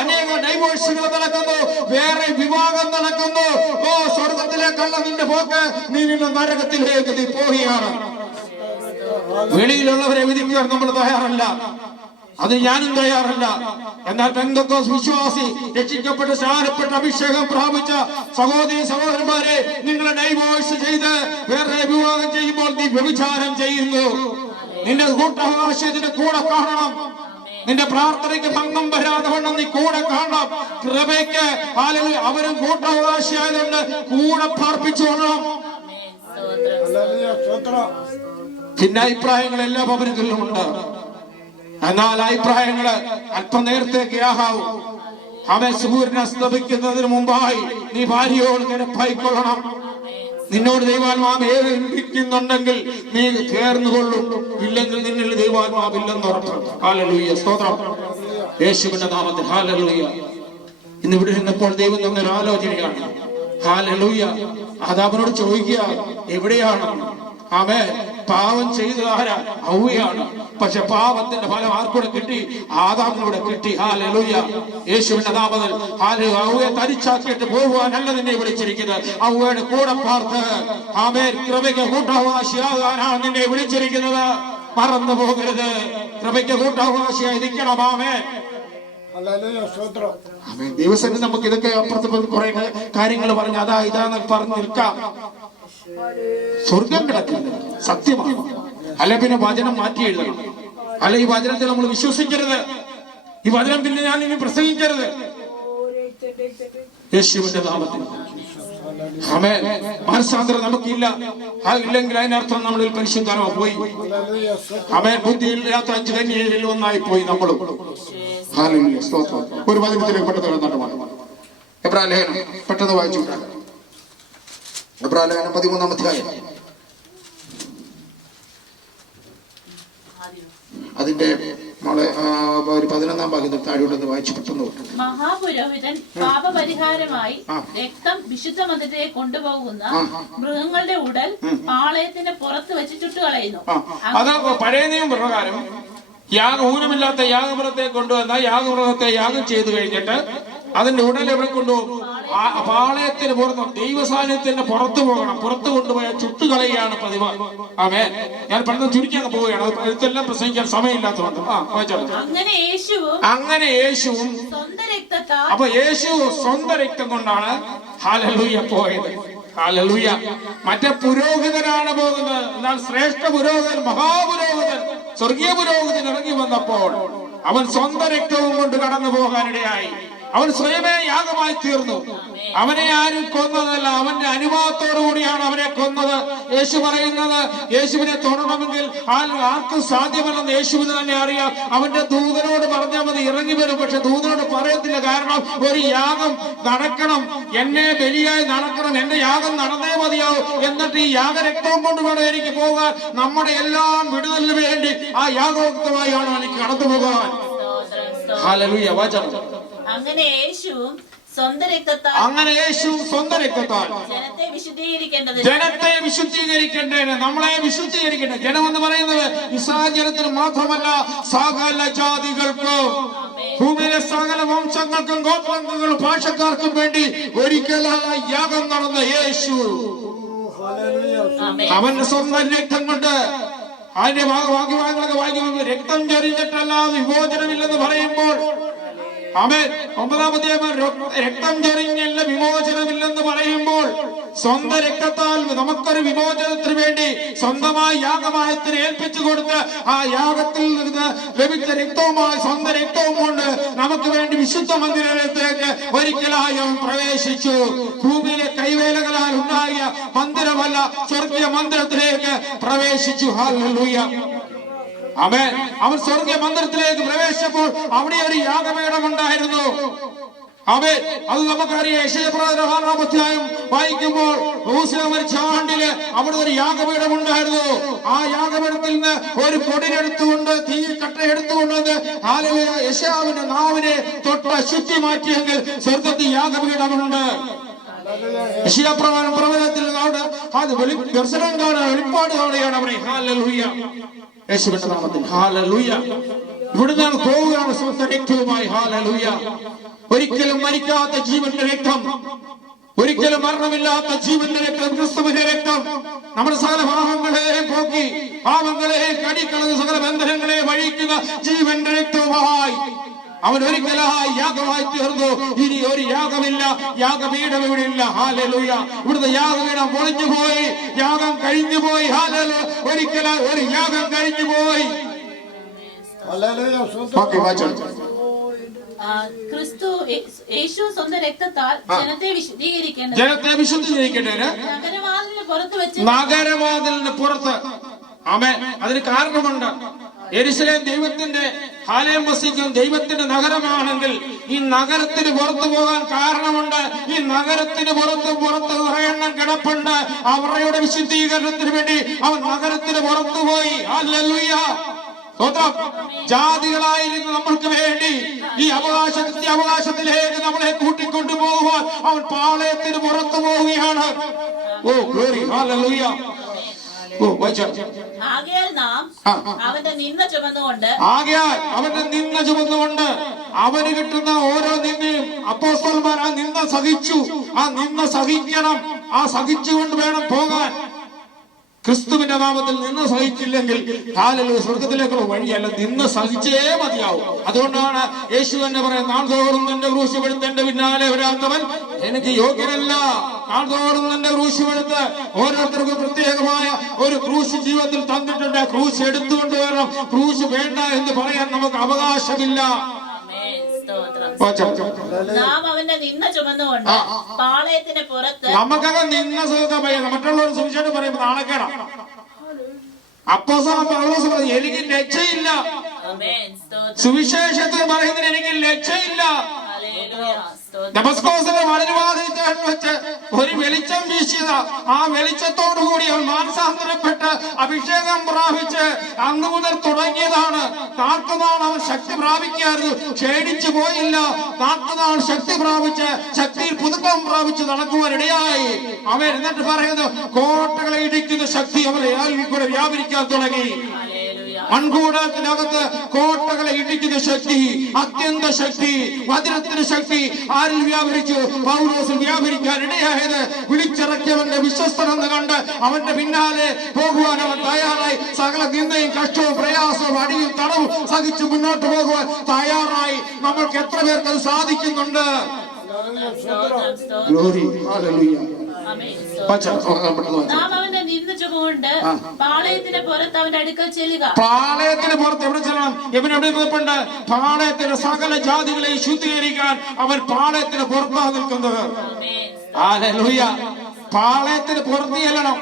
അനേക ഡൈവേഴ്സുകൾ നടക്കുന്നു, വേറെ വിവാഹം നടക്കുന്നു. ഓ സ്വർഗത്തിലേക്കല്ല നിന്റെ പോക്ക്, നീ നിന്റെ നരകത്തിലേക്ക് നീ പോവുകയാണ്. വെളിയിലുള്ളവരെ വിധിക്കാൻ നമ്മൾ തയ്യാറല്ല, അത് ഞാനും തയ്യാറല്ല. എന്നാൽ പെന്തക്കോസ്ത് വിശ്വാസി, രക്ഷിക്കപ്പെട്ട് സ്നാനപ്പെട്ട് അഭിഷേകം പ്രാപിച്ച സഹോദരി സഹോദരന്മാരെ, നിങ്ങളെ ഡൈവോഴ്സ് ചെയ്ത് വേറെ വിവാഹം ചെയ്യുമ്പോൾ നീ വ്യഭിചാരം ചെയ്യുന്നു. നിന്റെ കൂട്ടവകാശത്തിന്റെ കൂടെ കാണണം, നിന്റെ പ്രാർത്ഥനയ്ക്ക് ഭംഗം വരാതെ വണ്ണം നീ കൂടെ കാണണം. കൃപയ്ക്ക് അവരും കൂട്ടവകാശിയായതുകൊണ്ട് കൂടെ പാർപ്പിച്ചു കൊള്ളണം. പിന്നെ അഭിപ്രായങ്ങൾ എല്ലാ ഭവനങ്ങളിലുമുണ്ട്. എന്നാൽ അഭിപ്രായങ്ങള് അല്പം നേരത്തേക്ക് ആഹാവും. അവൻ സൂര്യൻ അസ്തമിക്കുന്നതിന് മുമ്പായി നീ ഭാര്യയോട് കിടപ്പായിക്കൊള്ളണം. നിന്നോട് ദൈവാത്മാവ് ഏൽപ്പിക്കുന്നുണ്ടെങ്കിൽ നീ ചേർന്നുകൊള്ളും, ഇല്ലെങ്കിൽ നിന്നിൽ ദൈവാത്മാവില്ലെന്ന് ഉറപ്പ്. ഹല്ലേലൂയ, സ്തോത്രം യേശുവിന്റെ നാമത്തിൽ. ഹല്ലേലൂയ. ഇന്ന് ഇവിടെ നിന്നപ്പോൾ ദൈവം തന്നൊരു ആലോചനയാണ്. ഹല്ലേലൂയ. അത് അവനോട് ചോദിക്കുക, എവിടെയാണ്? ആമേൻ. പാവം ചെയ്തത് ആരാ? ഹവ്വയാണ്. പക്ഷെ പാവത്തിന്റെ ഫലം ആർക്കൂടെ കിട്ടി? ആദാമിലൂടെ കിട്ടി. ഹല്ലേലൂയ, യേശുവിന്റെ നാമത്തിൽ. ഹവ്വയെ തരിച്ചാക്കിയിട്ട് പോകുവാനല്ല നിന്നെ വിളിച്ചിരിക്കുന്നത്, ഹവ്വയുടെ കൂടെ പാർത്ത് ആമേൻ കൃപയ്ക്ക് കൂട്ടവകാശിയാകാനാണ് നിന്നെ വിളിച്ചിരിക്കുന്നത്. മറന്നു പോകരുത്, കൃപയ്ക്ക് കൂട്ടവകാശിയായി നിൽക്കണം. ആമേൻ. ദിവസം നമുക്ക് ഇതൊക്കെ അപ്പുറത്ത് കുറെ കാര്യങ്ങൾ പറഞ്ഞ് അതാ ഇതാന്ന് പറഞ്ഞ് നിൽക്കാം. സ്വർഗം കിടക്കില്ല, സത്യമാണ്. അല്ല പിന്നെ വചനം മാറ്റി എഴുതണം. അല്ല ഈ വചനത്തെ നമ്മൾ വിശ്വസിക്കരുത്, ഈ വചനം പിന്നെ ഞാൻ ഇനി പ്രസംഗിക്കരുത്. യേശുവിന്റെ നാമത്തിൽ. ആമേൻ. മനസ്സാന്തരം നമുക്കില്ല, ഇല്ലെങ്കിൽ അതിനർത്ഥം നമ്മളിൽ പരിശുദ്ധാത്മാവ് പോയി. ആമേൻ. ബുദ്ധിയില്ലാത്ത 5 കന്യകയിൽ ഒന്നായി പോയി നമ്മളും. ഹല്ലേലൂയ, സ്തോത്രം. ഒരു വചനത്തിലേക്ക് പെട്ടെന്ന് നടന്നു. എബ്രായ ലേഖനം പെട്ടെന്ന് വായിച്ചു. എബ്രായ ലേഖനം 13-ാം അധ്യായം അതിന്റെ ഒരു 11-ാം ഭാഗത്തിൽ താഴോട്ടൊന്ന് വായിച്ചു പെട്ടെന്ന്. മഹാപുരോഹിതൻ പാപപരിഹാരമായി രക്തം വിശുദ്ധ മന്ദിരത്തിലേക്ക് കൊണ്ടുപോകുന്ന മൃഗങ്ങളുടെ ഉടൽ പാളയത്തിന് പുറത്ത് വെച്ച് ചുട്ടുകളയുന്നു. അത് പഴയ നിയമപ്രകാരം ഊനമില്ലാത്ത യാഗമൃഗത്തെ കൊണ്ടുവന്ന യാഗമൃഗത്തെ യാഗം ചെയ്തു കഴിഞ്ഞിട്ട് അതിന്റെ ഉടൽ എവിടെ കൊണ്ടുപോകും? പാളയത്തിന് പുറത്ത്, ദൈവസാന്നിധ്യത്തിന്റെ പുറത്തു പോകണം. പുറത്തു കൊണ്ടുപോയ ചുട്ടുകളയാണ് പതിവ്. ആമേൻ. ഞാൻ പെട്ടെന്ന് ചുരുക്കാൻ പോവുകയാണ്, ഇതെല്ലാം പ്രസംഗിക്കാൻ സമയമില്ലാത്തതുകൊണ്ട്. അങ്ങനെ യേശുവും അപ്പൊ യേശു സ്വന്തം രക്തം കൊണ്ടാണ് ഹല്ലേലൂയ പോയത്. ഹല്ലേലൂയ. മറ്റേ പുരോഹിതനാണ് പോകുന്നത്. എന്നാൽ ശ്രേഷ്ഠ പുരോഹിതൻ, മഹാപുരോഹിതൻ, സ്വർഗീയ പുരോഹിതൻ ഇറങ്ങി വന്നപ്പോൾ അവൻ സ്വന്തം രക്തവും കൊണ്ട് കടന്നു പോകാനിടയായി. അവൻ സ്വയമേ യാഗമായി തീർന്നു. അവനെ ആരും കൊന്നതല്ല, അവന്റെ അനുഭവത്തോടു കൂടിയാണ് അവനെ കൊന്നത്. യേശു പറയുന്നത്, യേശുവിനെ തൊടണമെങ്കിൽ ആർക്കും സാധ്യമല്ലെന്ന് യേശുവിന് തന്നെ അറിയാം. അവന്റെ ദൂതനോട് പറഞ്ഞാൽ മതി, ഇറങ്ങി വരും. പക്ഷെ ദൂതനോട് പറയത്തില്ല. കാരണം ഒരു യാഗം നടക്കണം, എന്നെ ബലിയായി നടക്കണം, എന്റെ യാഗം നടന്നേ മതിയാവും. എന്നിട്ട് ഈ യാഗരക്തവും കൊണ്ട് വേണം എനിക്ക് പോകാൻ. നമ്മുടെ എല്ലാം വിടുതലിന് വേണ്ടി ആ യാഗോക്തമായാണ് എനിക്ക് കടന്നു പോകാൻ. ഹല്ലേലൂയ. വചനം. അങ്ങനെ യേശുവും സ്വന്തം രക്തത്താൽ ജനത്തെ വിശുദ്ധീകരിക്കേണ്ടതിന്, നമ്മളെ വിശുദ്ധീകരിക്കേണ്ട ജനം എന്ന് പറയുന്നത് ഇസ്രായേൽ ജനത്തിന് മാത്രമല്ല, സകല ജാതികൾക്കും, ഭൂമിയിലെ സകല വംശങ്ങൾക്കും ഗോത്രങ്ങൾക്കും ഭാഷക്കാർക്കും വേണ്ടി ഒരിക്കലായ യാഗം നടന്ന യേശു അവന്റെ സ്വന്തം രക്തം കൊണ്ട്. അതിന്റെ വാക്യങ്ങളൊക്കെ വായിക്കുമ്പോൾ രക്തം ചൊരിഞ്ഞിട്ടല്ലാതെ വിമോചനമില്ലെന്ന് പറയുമ്പോൾ, ആമേൻ, 9-ാം അധ്യായം രക്തം ചൊരിഞ്ഞല്ല വിമോചനമില്ലെന്ന് പറയുമ്പോൾ, സ്വന്തം രക്തത്താൽ നമുക്കൊരു വിമോചനത്തിന് വേണ്ടി സ്വന്തമായി യാഗമായത്തിന് ഏൽപ്പിച്ചു കൊടുത്ത് ആ യാഗത്തിൽ നിന്ന് ലഭിച്ച രക്തവുമായി സ്വന്തം രക്തവും കൊണ്ട് നമുക്ക് വേണ്ടി വിശുദ്ധ മന്ദിരത്തിലേക്ക് ഒരിക്കലായും പ്രവേശിച്ചു. ഭൂമിയിലെ കൈവേലകളാൽ ഉണ്ടായ മന്ദിരമല്ല, സ്വർഗീയ മന്ദിരത്തിലേക്ക് പ്രവേശിച്ചു. ഹല്ലേലൂയ. ആമേൻ. അവൻ സ്വർഗീയ മന്ദിരത്തിലേക്ക് പ്രവേശിച്ചപ്പോൾ അവിടെ ഒരു യാഗപീഠം ഉണ്ടായിരുന്നു. ആമേൻ. അത് നമുക്കറിയാം. യെശയ്യാപ്രവചനം 6-ാം അധ്യായം വായിക്കുമ്പോൾ യെരൂശലേം മരിച്ച ആണ്ടില് അവിടെ ഒരു യാഗപീഠം ഉണ്ടായിരുന്നു. ആ യാഗപീഠത്തിൽ നിന്ന് ഒരു പൊടിനെടുത്തുകൊണ്ട്, തീ കട്ട എടുത്തുകൊണ്ട് യെശയ്യാവിന്റെ നാവിനെ തൊട്ട് ശുദ്ധി മാറ്റിയെങ്കിൽ സ്വർഗത്തിൽ യാഗപീഠമുണ്ട്. യെശയ്യാപ്രവാചകൻ പ്രവചനത്തിൽ അത് ദർശനം കാണുക, വെളിപ്പാട് കാണുകയാണ് അവനെ. ഹല്ലേലൂയ, യേശുവിന്റെ നാമത്തിൽ ഹല്ലേലൂയ. ഇവിടുന്ന് പോവുകയാണ് സ്വന്തം രക്തവുമായി. ഹല്ലേലൂയ. ഒരിക്കലും മരിക്കാത്ത ജീവന്റെ രക്തം, ഒരിക്കലും മരണമില്ലാത്ത ജീവന്റെ രക്തം, ക്രിസ്തുവിന്റെ രക്തം നമ്മുടെ സകല പാപങ്ങളെയും പോക്കി, പാപങ്ങളെയും കടിക്കളഞ്ഞ സകല ബന്ധനങ്ങളെ വഴിക്കുന്ന ജീവന്റെ രക്തവുമായി അവൻ ഒരിക്കലായി യാഗമായി തീർന്നു. ഇനി ഒരു യാഗമില്ല, യാഗപീഠം ഇവിടെ ഇല്ല. ഹല്ലേലൂയ. ഇവിടുത്തെ യാഗപീഠം പൊളിഞ്ഞു പോയി, യാഗം കഴിഞ്ഞു പോയി. ഹല്ലേലൂയ. ഒരിക്കലും ഒരു യാഗം കഴിഞ്ഞു പോയി. ക്രിസ്തു യേശു സ്വന്തം രക്തത്താൽ ജനത്തെ വിശുദ്ധീകരിക്കേണ്ടത്, ജനത്തെ വിശുദ്ധീകരിക്കേണ്ടതിന് നഗരവാതിലിന് പുറത്ത് വെച്ച്, നഗരവാതിലിന് പുറത്ത്. ആമേൻ. അതിന് കാരണമുണ്ട്. യെരൂശലേം ദൈവത്തിന്റെ ആലയം വസിക്കും ദൈവത്തിന്റെ നഗരമാണെങ്കിൽ ഈ നഗരത്തിന് പുറത്തു പോകാൻ കാരണമുണ്ട്. ഈ നഗരത്തിന് പുറത്ത് എണ്ണം കിടപ്പുണ്ട്. അവരുടെ വിശുദ്ധീകരണത്തിന് വേണ്ടി അവൻ നഗരത്തിന് പുറത്തു പോയി. ഹല്ലേലൂയ. ജാതികളായിരുന്നു നമ്മൾക്ക് വേണ്ടി ഈ അവകാശത്തിലേക്ക് നമ്മളെ കൂട്ടിക്കൊണ്ടുപോകുവാൻ അവൻ പാളയത്തിന് പുറത്തു പോവുകയാണ്. O glory, hallelujah. ആകയാൽ നാം അവന്റെ നിന്ന ചുമന്നുകൊണ്ട്, അവന് കിട്ടുന്ന ഓരോ നിന്നയും അപ്പോസ്തലന്മാർ ആ നിന്ന സഹിച്ചു. ആ നിന്ന സഹിക്കണം. ആ സഹിച്ചുകൊണ്ട് വേണം പോകാൻ. ക്രിസ്തുവിന്റെ നാമത്തിൽ നിന്ന് സഹിച്ചില്ലെങ്കിൽ ഹല്ലേലൂയ സ്വർഗത്തിലേക്കുള്ള വഴിയല്ല, നിന്ന് സഹിച്ചേ മതിയാവും. അതുകൊണ്ടാണ് യേശു തന്നെ പറയുന്നത്, നാൾതോറും തന്റെ ക്രൂശുമെടുത്ത് എന്റെ പിന്നാലെ വരാത്തവൻ എനിക്ക് യോഗ്യനല്ല. നാൾതോറും തന്റെ ക്രൂശുമെടുത്ത് ഓരോരുത്തർക്കും പ്രത്യേകമായ ഒരു ക്രൂശ് ജീവിതത്തിൽ തന്നിട്ടുണ്ട്. ക്രൂശ് എടുത്തുകൊണ്ട് വരണം. ക്രൂശ് വേണ്ട എന്ന് പറയാൻ നമുക്ക് അവകാശമില്ല. നാം അവന്റെ നിന്ന ചുമന്നുകൊണ്ട് പാളയത്തിന് പുറത്ത്, നമുക്കത് നിന്ന സുഖം മറ്റുള്ളവർ സുവിശേഷം പറയുമ്പോൾ നാണക്കേടാ. അപ്പോസ്തലൻ പൗലോസ് പറഞ്ഞു, എനിക്ക് ലജ്ജയില്ല, സുവിശേഷത്തിൽ പറയുന്നതിന് എനിക്ക് ലജ്ജയില്ല. ദമസ്കോസിലെ മണൽവാതിൽ വെച്ച് ഒരു വെളിച്ചം വീശിയത. ആ വെളിച്ചത്തോടു കൂടി അവൻ മാനസാന്തരപ്പെട്ട് അഭിഷേകം പ്രാപിച്ച് അന്ന് മുതൽ തുടങ്ങിയതാണ്. നാൽപ്പതാൾ അവൻ ശക്തി പ്രാപിക്കായിരുന്നു, ക്ഷീണിച്ചു പോയില്ല. നാൽപ്പതാൾ ശക്തി പ്രാപിച്ച് ശക്തിയിൽ പുതുക്കം പ്രാപിച്ച് നടക്കുവാനിടയായി. അവൻ എന്നിട്ട് പറയുന്നു, കോട്ടകളെ ഇടിക്കുന്ന ശക്തി അവരെ കൂടെ വ്യാപരിക്കാൻ തുടങ്ങി. മൺകൂടത്തിനകത്ത് കോട്ടകളെ ഇടിക്കുന്ന ശക്തി, അത്യന്ത ശക്തി, വജ്രത്തിന്റെ ശക്തി ആരിൽ വ്യാപരിച്ചു? പൗലോസിൽ വ്യാപരിക്കാൻ ഇടയായത്. വിളിച്ചിറക്കിയവന്റെ വിശ്വസ്തനെന്ന് കണ്ട് അവന്റെ പിന്നാലെ പോകുവാൻ അവൻ തയ്യാറായി. സകല നിന്ദയും കഷ്ടവും പ്രയാസവും അടിയും തടവും സഹിച്ചു മുന്നോട്ട് പോകുവാൻ തയ്യാറായി. നമ്മൾക്ക് എത്ര പേർക്ക് അത് സാധിക്കുന്നുണ്ട്? നാം അവന്റെ നിന്ന ചുമന്നുകൊണ്ട് പാളയത്തിന് പുറത്ത് അവന്റെ അടുക്കൽ ചെല്ലുക. പാളയത്തിന് പുറത്ത് എവിടെ ചെല്ലണം? ഇവൻ എവിടെ നിൽപ്പുണ്ട്? പാളയത്തിന് സകല ജാതികളെ ശുദ്ധീകരിക്കാൻ അവൻ പാളയത്തിന് പുറത്താണ് നിൽക്കുന്നത്. ഹല്ലേലൂയ. പാളയത്തിന് പുറത്ത് ചെല്ലണം.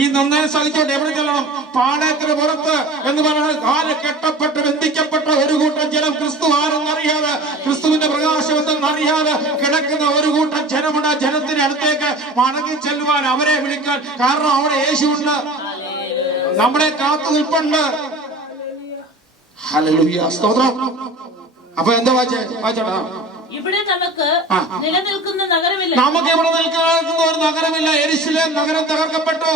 ഈ നന്നായി സഹിച്ചോട്ട് എവിടെ ചെല്ലണം? പാളയത്തിന് പുറത്ത് എന്ന് പറഞ്ഞാൽ ആര് കെട്ടപ്പെട്ട് ബന്ധിക്കപ്പെട്ട ഒരു കൂട്ടം ജനം, ക്രിസ്തു ആരെന്നറിയാതെ, ക്രിസ്തുവിന്റെ പ്രകാശം എന്തെന്നറിയാതെ കിടക്കുന്ന ഒരു കൂട്ടം ജനമുണ്ട്. ജനത്തിന് അടുത്തേക്ക് മടങ്ങി ചെല്ലുവാൻ, അവരെ വിളിക്കാൻ. കാരണം അവിടെ യേശുണ്ട്, നമ്മളെ കാത്തു നിൽപ്പുണ്ട്. ഹല്ലേലൂയ, സ്തോത്രം. അപ്പൊ എന്താ വായിച്ചോട്ടാ? ഇവിടെ നമുക്ക് നിലനിൽക്കുന്ന നഗരമില്ല. നമുക്ക് ഇവിടെ നിൽക്കുന്ന ഒരു നഗരമില്ല. യെരൂശലേം നഗരം തകർക്കപ്പെട്ടു.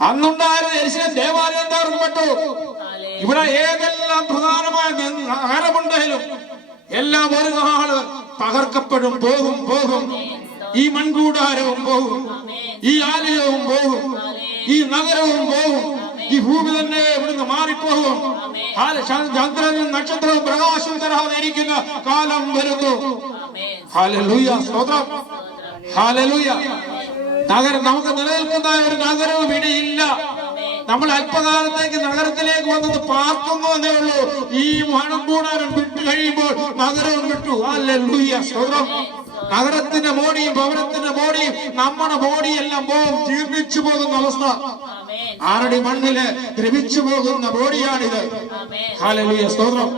അന്നുണ്ടായിരുന്ന യെരൂശലേം ദേവാലയം തകർക്കപ്പെട്ടു. ഇവിടെ ഏതെല്ലാം പ്രധാനമായ നഗരമുണ്ടെങ്കിലും എല്ലാം ഒരു നാള് തകർക്കപ്പെടും. പോകും. ഈ മൺകൂടാരവും പോകും, ഈ ആലയവും പോകും, ഈ നഗരവും പോകും, ഈ ഭൂമി തന്നെ ഇവിടുന്ന് മാറിപ്പോകും. ചന്ദ്രനും നക്ഷത്രവും പ്രകാശം തരാതെ ഇരിക്കുന്ന കാലം വരുന്നു. ഹല്ലേലൂയ, സ്തോത്രം. ഹല്ലേലൂയ. നഗരം നമുക്ക് നിലനിൽക്കുന്ന ഒരു നഗരവും ഇടയില്ല. നമ്മൾ അല്പകാലത്തേക്ക് നഗരത്തിലേക്ക് വന്നത് പാർക്കുന്നു എന്നേ ഉള്ളൂ. ഈ മണംകൂടാരം വിട്ടു കഴിയുമ്പോൾ നഗരവും വിട്ടു. ഹല്ലേലൂയ, സ്തോത്രം. നഗരത്തിന്റെ ബോഡിയും ഭവനത്തിന്റെ ബോഡിയും നമ്മുടെ ബോഡിയെല്ലാം പോകും. ജീർണിച്ചു പോകുന്ന അവസ്ഥ. ആറടി മണ്ണില് ദ്രവിച്ചു പോകുന്ന ബോഡിയാണിത്. ഹല്ലേലൂയ, സ്തോത്രം.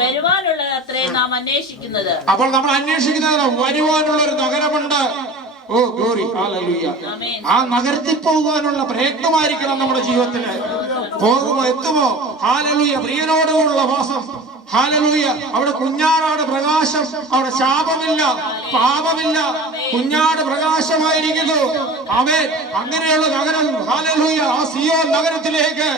വരുവാനുള്ള അത്രേ നാം അന്വേഷിക്കുന്നത്. അപ്പോൾ നമ്മൾ അന്വേഷിക്കുന്നത് വരുവാനുള്ള ഒരു നഗരമുണ്ട്. ഓ ഗ്ലോറി, ഹല്ലേലൂയ. ആ നഗരത്തിൽ പോകാനുള്ള പ്രയത്നമായിരിക്കണം നമ്മുടെ ജീവിതത്തില്. പോകുമോ? എത്തുമോ? ഹല്ലേലൂയ. പ്രിയനോടുള്ള വാസം, ഹല്ലേലൂയ. അവിടെ കുഞ്ഞാടാണ് പ്രകാശം, അവിടെ ശാപമില്ല, പാപമില്ല. കുഞ്ഞാട് പ്രകാശമായിരിക്കുന്നു. ആമേൻ. അങ്ങനെയുള്ള നഗരം, ഹല്ലേലൂയ, ആ സിയോൻ നഗരത്തിലേക്ക്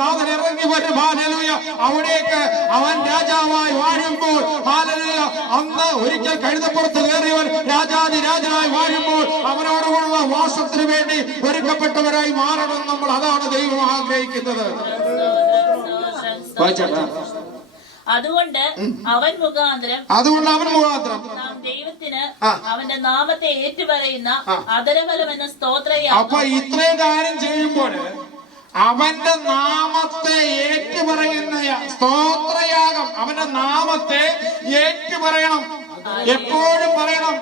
നാഥൻ ഇറങ്ങി വരും. ഹല്ലേലൂയ. അവിടേക്ക് അവൻ രാജാവായി വാഴുമ്പോൾ, ഹല്ലേലൂയ, അന്ന് ഒരിക്കൽ കഴുതപ്പുറത്ത് കയറിയവൻ രാജാതി രാജാവായി വാഴുമ്പോൾ അവനോടുള്ള വാസത്തിന് വേണ്ടി ഒരുക്കപ്പെട്ടവരായി മാറണം നമ്മൾ. അതാണ് ദൈവം ആഗ്രഹിക്കുന്നത്. അതുകൊണ്ട് അവൻ മുഖാന്തരം നാം ദൈവത്തിന് അവന്റെ നാമത്തെ ഏറ്റുപറയുന്ന അധരഫലം എന്ന സ്തോത്രയാഗം. അപ്പൊ ഇത്രയും കാര്യം ചെയ്യുമ്പോൾ അവന്റെ നാമത്തെ ഏറ്റുപറയുന്ന സ്തോത്രയാഗം, അവന്റെ നാമത്തെ ഏറ്റുപറയണം. എപ്പോഴും പറയണം,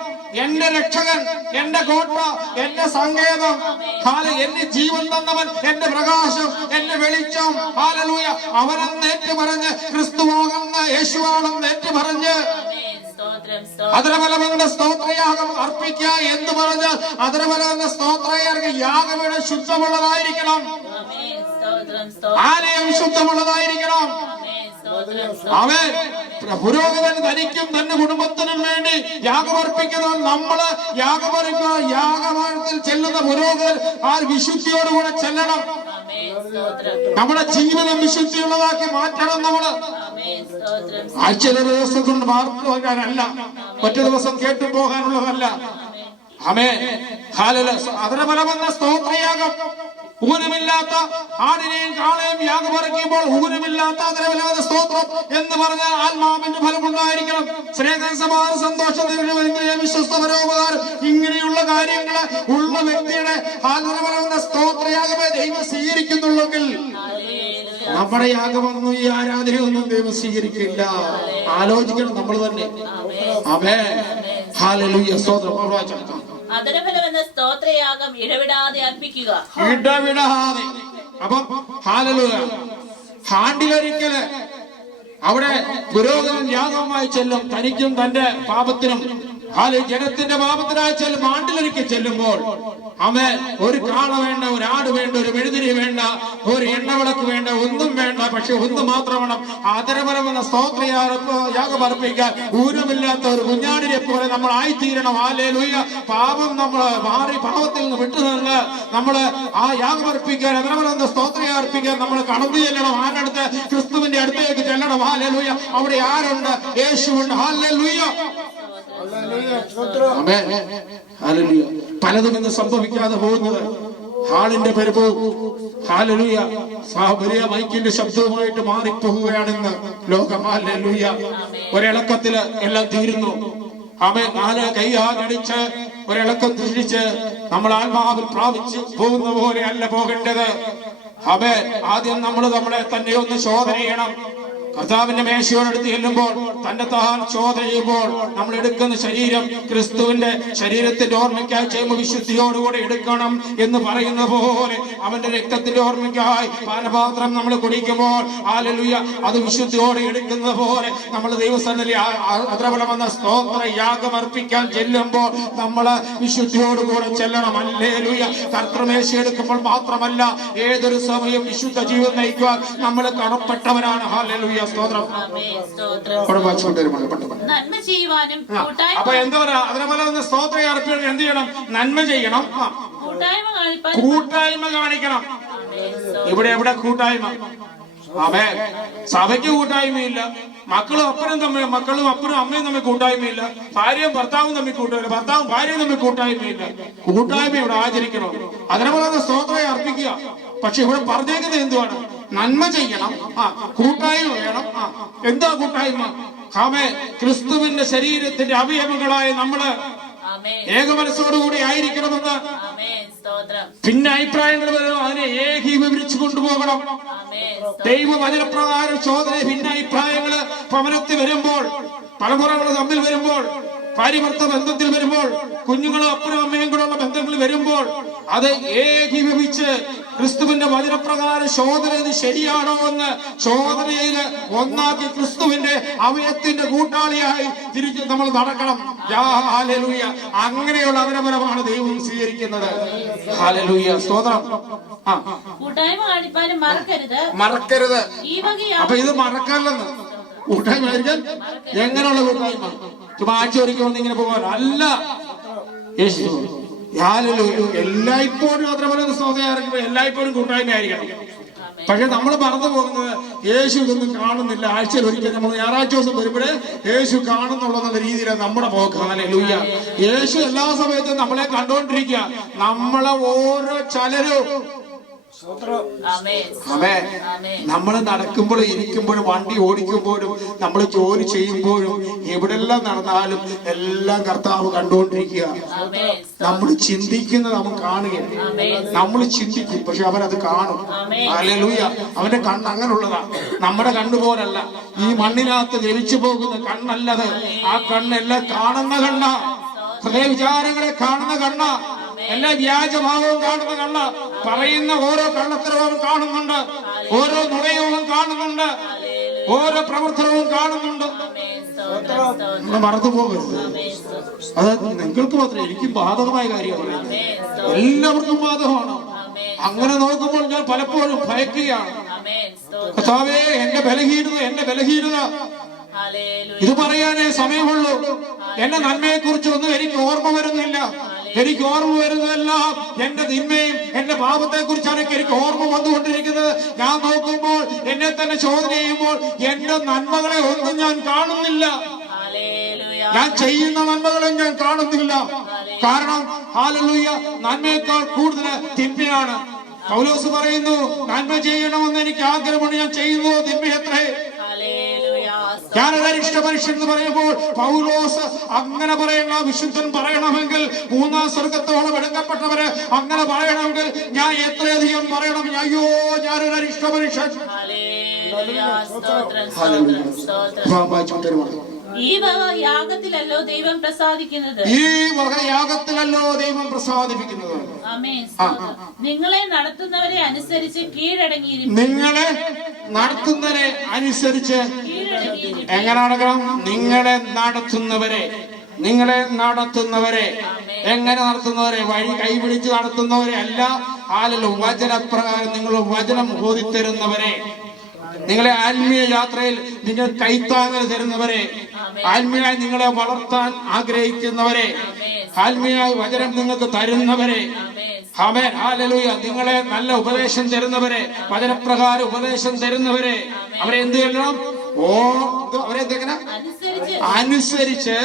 എന്റെ രക്ഷകൻ, എന്റെ കോട്ട, എന്റെ സങ്കേതം, എന്റെ ജീവൻ തന്നവൻ, എന്റെ പ്രകാശം, എന്റെ വെളിച്ചം, ഹല്ലേലൂയ, അവനെന്ന് ഏറ്റുപറഞ്ഞ്, ക്രിസ്തുവാകുന്ന യേശുവാണെന്ന് ഏറ്റുപറഞ്ഞ് അതിരഫലമെന്ന സ്തോത്രയാഗം അർപ്പിക്കുക എന്ന് പറഞ്ഞാൽ അതിരഫലമെന്ന സ്തോത്രയാഗം യാഗവിടെ ശുദ്ധമുള്ളതായിരിക്കണം, ആലയം ശുദ്ധമുള്ളതായിരിക്കണം. അവൻ പുരോഹിതൻ തനിക്കും തന്റെ കുടുംബത്തിനും വേണ്ടി യാഗമർപ്പിക്കുന്നവൻ. നമ്മള് യാഗമർപ്പിക്കുക, യാഗമാനത്തിൽ ചെല്ലുന്ന പുരോഹിതൻ ആ വിശുദ്ധിയോടുകൂടെ ചെല്ലണം. നമ്മുടെ ജീവിതം വിശുദ്ധിയുള്ളതാക്കി മാറ്റണം. നമ്മള് ആഴ്ച ദിവസം കൊണ്ട് മാർക്ക് പോകാനല്ല, ഒറ്റ ദിവസം കേട്ടു പോകാനുള്ളതല്ല. ആമേൻ. ഹല്ലേലൂയ. അതിരഫലമെന്ന സ്തോത്രയാഗം, ഊനമില്ലാത്ത ആടിനെയും കാളയും യാഗമർപ്പിക്കുമ്പോൾ ഊനമില്ലാത്ത അതിരഫലമെന്ന സ്തോത്രം എന്ന് പറഞ്ഞാൽ ആത്മാവിന്റെ ഫലമുണ്ടായിരിക്കണം. സ്നേഹം, സമാധാനം, സന്തോഷം, വിശ്വസ്ത, പരോപകാരം, ഇങ്ങനെയുള്ള കാര്യങ്ങള് ഉള്ള വ്യക്തിയുടെ അതിരഫലമെന്ന സ്തോത്രയാഗമേ ദൈവം സ്വീകരിക്കുന്നുള്ളെങ്കിൽ നമ്മുടെ യാഗമൊന്നും ഈ ആരാധനയൊന്നും ദൈവം സ്വീകരിക്കില്ല. ആലോചിക്കണം നമ്മൾ തന്നെ. ആമേൻ. ഹല്ലേലൂയ. സ്തോത്രം. അധരഫലമെന്ന സ്തോത്രയാഗം ഇടവിടാതെ അർപ്പിക്കുക. ഇടവിടാതെ. അപ്പം ഹല്ലേലൂയ, ആണ്ടിലൊരിക്കല് അവിടെ പുരോഹിതൻ യാഗവുമായി ചെല്ലും. തനിക്കും തന്റെ പാപത്തിനും ജനത്തിന്റെ പാപത്തിനായി ചെല്ലും. ആണ്ടിലൊരിക്കൽ ചെല്ലുമ്പോൾ ആമേൻ, ഒരു കാള വേണ്ട, ഒരു ആട് വേണ്ട, ഒരു മെഴുതിരി വേണ്ട, ഒരു എണ്ണവിളക്ക് വേണ്ട, ഒന്നും വേണ്ട. പക്ഷെ ഒന്ന് മാത്രം വേണം, ആദരപരമെന്ന സ്തോത്രയാഗം അർപ്പിക്കാൻ ഊനമില്ലാത്ത ഒരു കുഞ്ഞാടിനെ പോലെ നമ്മൾ ആയിത്തീരണം. ഹല്ലേലൂയ. പാപം നമ്മൾ മാറി പാപത്തിൽ നിന്ന് വിട്ടുനിന്ന് നമ്മള് ആ യാഗമർപ്പിക്കാൻ, ആദരപരമെന്ന സ്തോത്രയാഗം അർപ്പിക്കാൻ നമ്മൾ കടന്നു ചെല്ലണം. ആരടുത്ത്? ക്രിസ്തുവിന്റെ അടുത്തേക്ക് ചെല്ലണം. ഹല്ലേലൂയ. അവിടെ ആരുണ്ട്? യേശുവുണ്ട്. ഹല്ലേലൂയ. പലതും ഇന്ന് സംഭവിക്കാതെ പോകുന്നത് ഹാളിന്റെ പരിഭവം, ഹല്ലേലൂയ, വലിയ മൈക്കിന്റെ ശബ്ദവുമായിട്ട് മാറിപ്പോവുകയാണെന്ന് ലോകം. ഹല്ലേലൂയ. ഒരിളക്കത്തില് എല്ലാം തീരുന്നു. ആമേൻ. നാല് കൈയാടിച്ച് ഒരിളക്കം തിരിച്ച് നമ്മൾ ആത്മാവിൽ പ്രാപിച്ച് പോകുന്ന പോലെ അല്ല പോകേണ്ടത്. ആമേൻ. ആദ്യം നമ്മൾ നമ്മളെ തന്നെ ഒന്ന് ശോധന ചെയ്യണം. കർത്താവിന്റെ മേശയോടടുത്ത് ചെല്ലുമ്പോൾ തന്റെ താൻ ചോദന ചെയ്യുമ്പോൾ നമ്മൾ എടുക്കുന്ന ശരീരം ക്രിസ്തുവിന്റെ ശരീരത്തിന്റെ ഓർമ്മയ്ക്കായി ചെയ്യുമ്പോൾ വിശുദ്ധിയോടുകൂടി എടുക്കണം എന്ന് പറയുന്ന പോലെ അവന്റെ രക്തത്തിന്റെ ഓർമ്മയ്ക്കായി പാനപാത്രം നമ്മൾ കുടിക്കുമ്പോൾ ഹല്ലേലൂയ, അത് വിശുദ്ധിയോടെ എടുക്കുന്ന പോലെ നമ്മൾ ദൈവസന്നിധിയിൽ അതിരഫലമെന്ന സ്തോത്ര യാഗം അർപ്പിക്കാൻ ചെല്ലുമ്പോൾ നമ്മള് വിശുദ്ധിയോടുകൂടെ ചെല്ലണം. ഹല്ലേലൂയ. കർത്തൃമേശ എടുക്കുമ്പോൾ മാത്രമല്ല, ഏതൊരു സമയം വിശുദ്ധ ജീവിതം നയിക്കുവാൻ നമ്മൾ കടപ്പെട്ടവരാണ്. ഹല്ലേലൂയ. സ്തോത്രം. നന്മ ചെയ്യുവാനും അപ്പൊ എന്താ പറയാ, അതിനെപോലെ സ്തോത്രം അർപ്പിക്കാൻ എന്ത് ചെയ്യണം? നന്മ ചെയ്യണം, കൂട്ടായ്മ കാണിക്കണം. ഇവിടെ എവിടെ കൂട്ടായ്മ? ആമേൻ. സഭയ്ക്ക് കൂട്ടായ്മയില്ല, മക്കളും അപ്പനും അമ്മയും തമ്മിൽ കൂട്ടായ്മയില്ല, ഭാര്യയും ഭർത്താവും തമ്മിൽ കൂട്ടായ്മ, ഭർത്താവും ഭാര്യയും തമ്മിൽ കൂട്ടായ്മയില്ല. കൂട്ടായ്മ ഇവിടെ ആചരിക്കണം. അതിനെപോലെ സ്തോത്രം അർപ്പിക്കുക. പക്ഷെ ഇവിടെ പറഞ്ഞേക്കുന്നത് എന്തുവാണ്? നന്മ ചെയ്യണം, കൂട്ടായ്മ വേണം. എന്താ കൂട്ടായ്മ? ആമേൻ. ക്രിസ്തുവിന്റെ ശരീരത്തിന്റെ അവയവങ്ങളായ നമ്മള് ഏകമനസ്സോടുകൂടി ആയിരിക്കണമെന്ന്. പിന്നെ അഭിപ്രായങ്ങൾ വരും, അതിനെ ഏകീഭവിച്ചു കൊണ്ടുപോകണം. ദൈവവചനപ്രകാരം ചോദന ഭിന്നാഭിപ്രായങ്ങള് ഭവനത്തിൽ വരുമ്പോൾ, തലമുറകൾ തമ്മിൽ വരുമ്പോൾ, ഭാര്യഭർത്ത ബന്ധത്തിൽ വരുമ്പോൾ, കുഞ്ഞുങ്ങളും അപ്പനും അമ്മയും കൂടെയുള്ള ബന്ധങ്ങൾ വരുമ്പോൾ അത് ഏകീഭവിച്ച് ക്രിസ്തുവിന്റെ വചനപ്രകാരം ശോധന ഇത് ശരിയാണോ എന്ന് ശോധനയില് ഒന്നാക്കി ക്രിസ്തുവിന്റെ അവയത്തിന്റെ കൂട്ടാളിയായി തിരിച്ച് നമ്മൾ നടക്കണം. ഹല്ലേലൂയ. അങ്ങനെയുള്ള അതിരഫലമാണ് ദൈവം സ്വീകരിക്കുന്നത്. ഹല്ലേലൂയ. സ്തോത്രം. കൂട്ടായ്മ കാണിപ്പാനും മറക്കരുത്. അപ്പൊ ഇത് മറക്കല്ലെന്ന് കൂട്ടായ്മ ആയിരിക്കാൻ എങ്ങനെയുള്ള കൂട്ടായ്മ? ചുമ്മാ ആഴ്ച ഒരിക്കൽ വന്ന് ഇങ്ങനെ പോകാൻ അല്ല. യേശു എല്ലായ്പ്പോഴും അത്ര പറയുന്ന സ്തോത്രമായിരിക്കും, എല്ലായ്പ്പോഴും കൂട്ടായ്മ ആയിരിക്കണം. പക്ഷെ നമ്മൾ മറന്നു പോകുന്നത് യേശു ഇതൊന്നും കാണുന്നില്ല. ആഴ്ചയിൽ ഒരിക്കൽ നമ്മൾ ഞായറാഴ്ച ദിവസം വരുമ്പോഴേ യേശു കാണുന്നുള്ളെന്നുള്ള രീതിയിലാണ് നമ്മുടെ പോക്ക്. ഹല്ലേലൂയ. യേശു എല്ലാ സമയത്തും നമ്മളെ കണ്ടുകൊണ്ടിരിക്കുക. നമ്മളെ ഓരോ ചലരും നമ്മൾ നടക്കുമ്പോഴും ഇരിക്കുമ്പോഴും വണ്ടി ഓടിക്കുമ്പോഴും നമ്മൾ ജോലി ചെയ്യുമ്പോഴും എവിടെല്ലാം നടന്നാലും എല്ലാം കർത്താവ് കണ്ടുകൊണ്ടിരിക്കുക. നമ്മൾ ചിന്തിക്കുന്നത് അവൻ കാണുകയാണ്. നമ്മൾ ചിന്തിക്കും, പക്ഷെ അവനത് കാണും. ഹല്ലേലൂയ. അവന്റെ കണ്ണ് അങ്ങനെയുള്ളതാ, നമ്മുടെ കണ്ണുപോലല്ല. ഈ മണ്ണിനകത്ത് ജനിച്ചു പോകുന്ന കണ്ണല്ലത്. ആ കണ്ണെല്ലാം കാണുന്ന കണ്ണ, ഹൃദയ വിചാരങ്ങളെ കാണുന്ന കണ്ണ, എല്ലാ വ്യാജഭാവവും കാണുന്ന കണ്ണ, പറയുന്ന ഓരോ കള്ളത്തരവും കാണുന്നുണ്ട്, ഓരോ നുണയവും കാണുന്നുണ്ട്, ഓരോ പ്രവർത്തനവും കാണുന്നുണ്ട്. നമ്മൾ മറന്നു പോകരുത്. അത് നിങ്ങൾക്ക് മാത്രമേ, എനിക്ക് ബാധകമായ കാര്യമാണ്, എല്ലാവർക്കും ബാധകമാണ്. അങ്ങനെ നോക്കുമ്പോൾ ഞാൻ പലപ്പോഴും ഭയക്കുകയാണ്. കർത്താവേ, എന്റെ ബലഹീനത ഇത് പറയാനേ സമയമുള്ളൂ. എന്റെ നന്മയെ കുറിച്ച് ഒന്നും എനിക്ക് ഓർമ്മ വരുന്നില്ല. എനിക്ക് ഓർമ്മ വരുന്നതെല്ലാം എന്റെ തിന്മയും എന്റെ പാപത്തെ കുറിച്ചാണ് എനിക്ക് ഓർമ്മ വന്നുകൊണ്ടിരിക്കുന്നത്. ഞാൻ നോക്കുമ്പോൾ, എന്നെ തന്നെ ചോദ്യം ചെയ്യുമ്പോൾ എന്റെ നന്മകളെ ഒന്നും ഞാൻ കാണുന്നില്ല. ഞാൻ ചെയ്യുന്ന നന്മകളും ഞാൻ കാണുന്നില്ല. കാരണം ഹല്ലേലൂയ, നന്മയേക്കാൾ കൂടുതൽ തിന്മയാണ്. പൗലോസ് പറയുന്നു, നന്മ ചെയ്യണമെന്ന് എനിക്ക് ആഗ്രഹമുണ്ട്, ഞാൻ ചെയ്യുന്നു തിന്മയത്രേ. ഞാനൊരരിഷ്ട മനുഷ്യൻ എന്ന് പറയുമ്പോൾ പൗലോസ് അങ്ങനെ പറയണ വിശുദ്ധൻ പറയണമെങ്കിൽ, മൂന്നാം സ്വർഗത്തോളം എടുക്കപ്പെട്ടവര് അങ്ങനെ പറയണമെങ്കിൽ ഞാൻ എത്രയധികം പറയണം? അയ്യോ, ഞാനൊരരിഷ്ട മനുഷ്യൻ. ഈ വക യാഗത്തിലല്ലോ ദൈവം പ്രസാദിക്കുന്നത്. ആമേൻ. നിങ്ങളെ നടത്തുന്നവരെ അനുസരിച്ച് കീഴടങ്ങിയിരിക്കും. നിങ്ങളെ നടത്തുന്നവരെ അനുസരിച്ച് എങ്ങനെ നടക്കണം? നിങ്ങളെ നടത്തുന്നവരെ എങ്ങനെ നടത്തുന്നവരെ? വഴി കൈപിടിച്ച് നടത്തുന്നവരെ അല്ല. ആലല്ലോ വചനപ്രകാരം നിങ്ങൾ വചനം ബോധിത്തരുന്നവരെ, നിങ്ങളെ ആത്മീയ യാത്രയിൽ നിങ്ങൾ കൈത്താങ്ങൽ തരുന്നവരെ, ആത്മീയമായി നിങ്ങളെ വളർത്താൻ ആഗ്രഹിക്കുന്നവരെ, ആത്മീയമായി വചനം നിങ്ങൾക്ക് തരുന്നവരെ, ആമേൻ, ഹല്ലേലൂയ, നിങ്ങളെ നല്ല ഉപദേശം തരുന്നവരെ, വചനപ്രകാരം ഉപദേശം തരുന്നവരെ, അവരെ എന്ത് ചെയ്യണം? അവരെന്തെങ്ങനെ അനുസരിച്ച്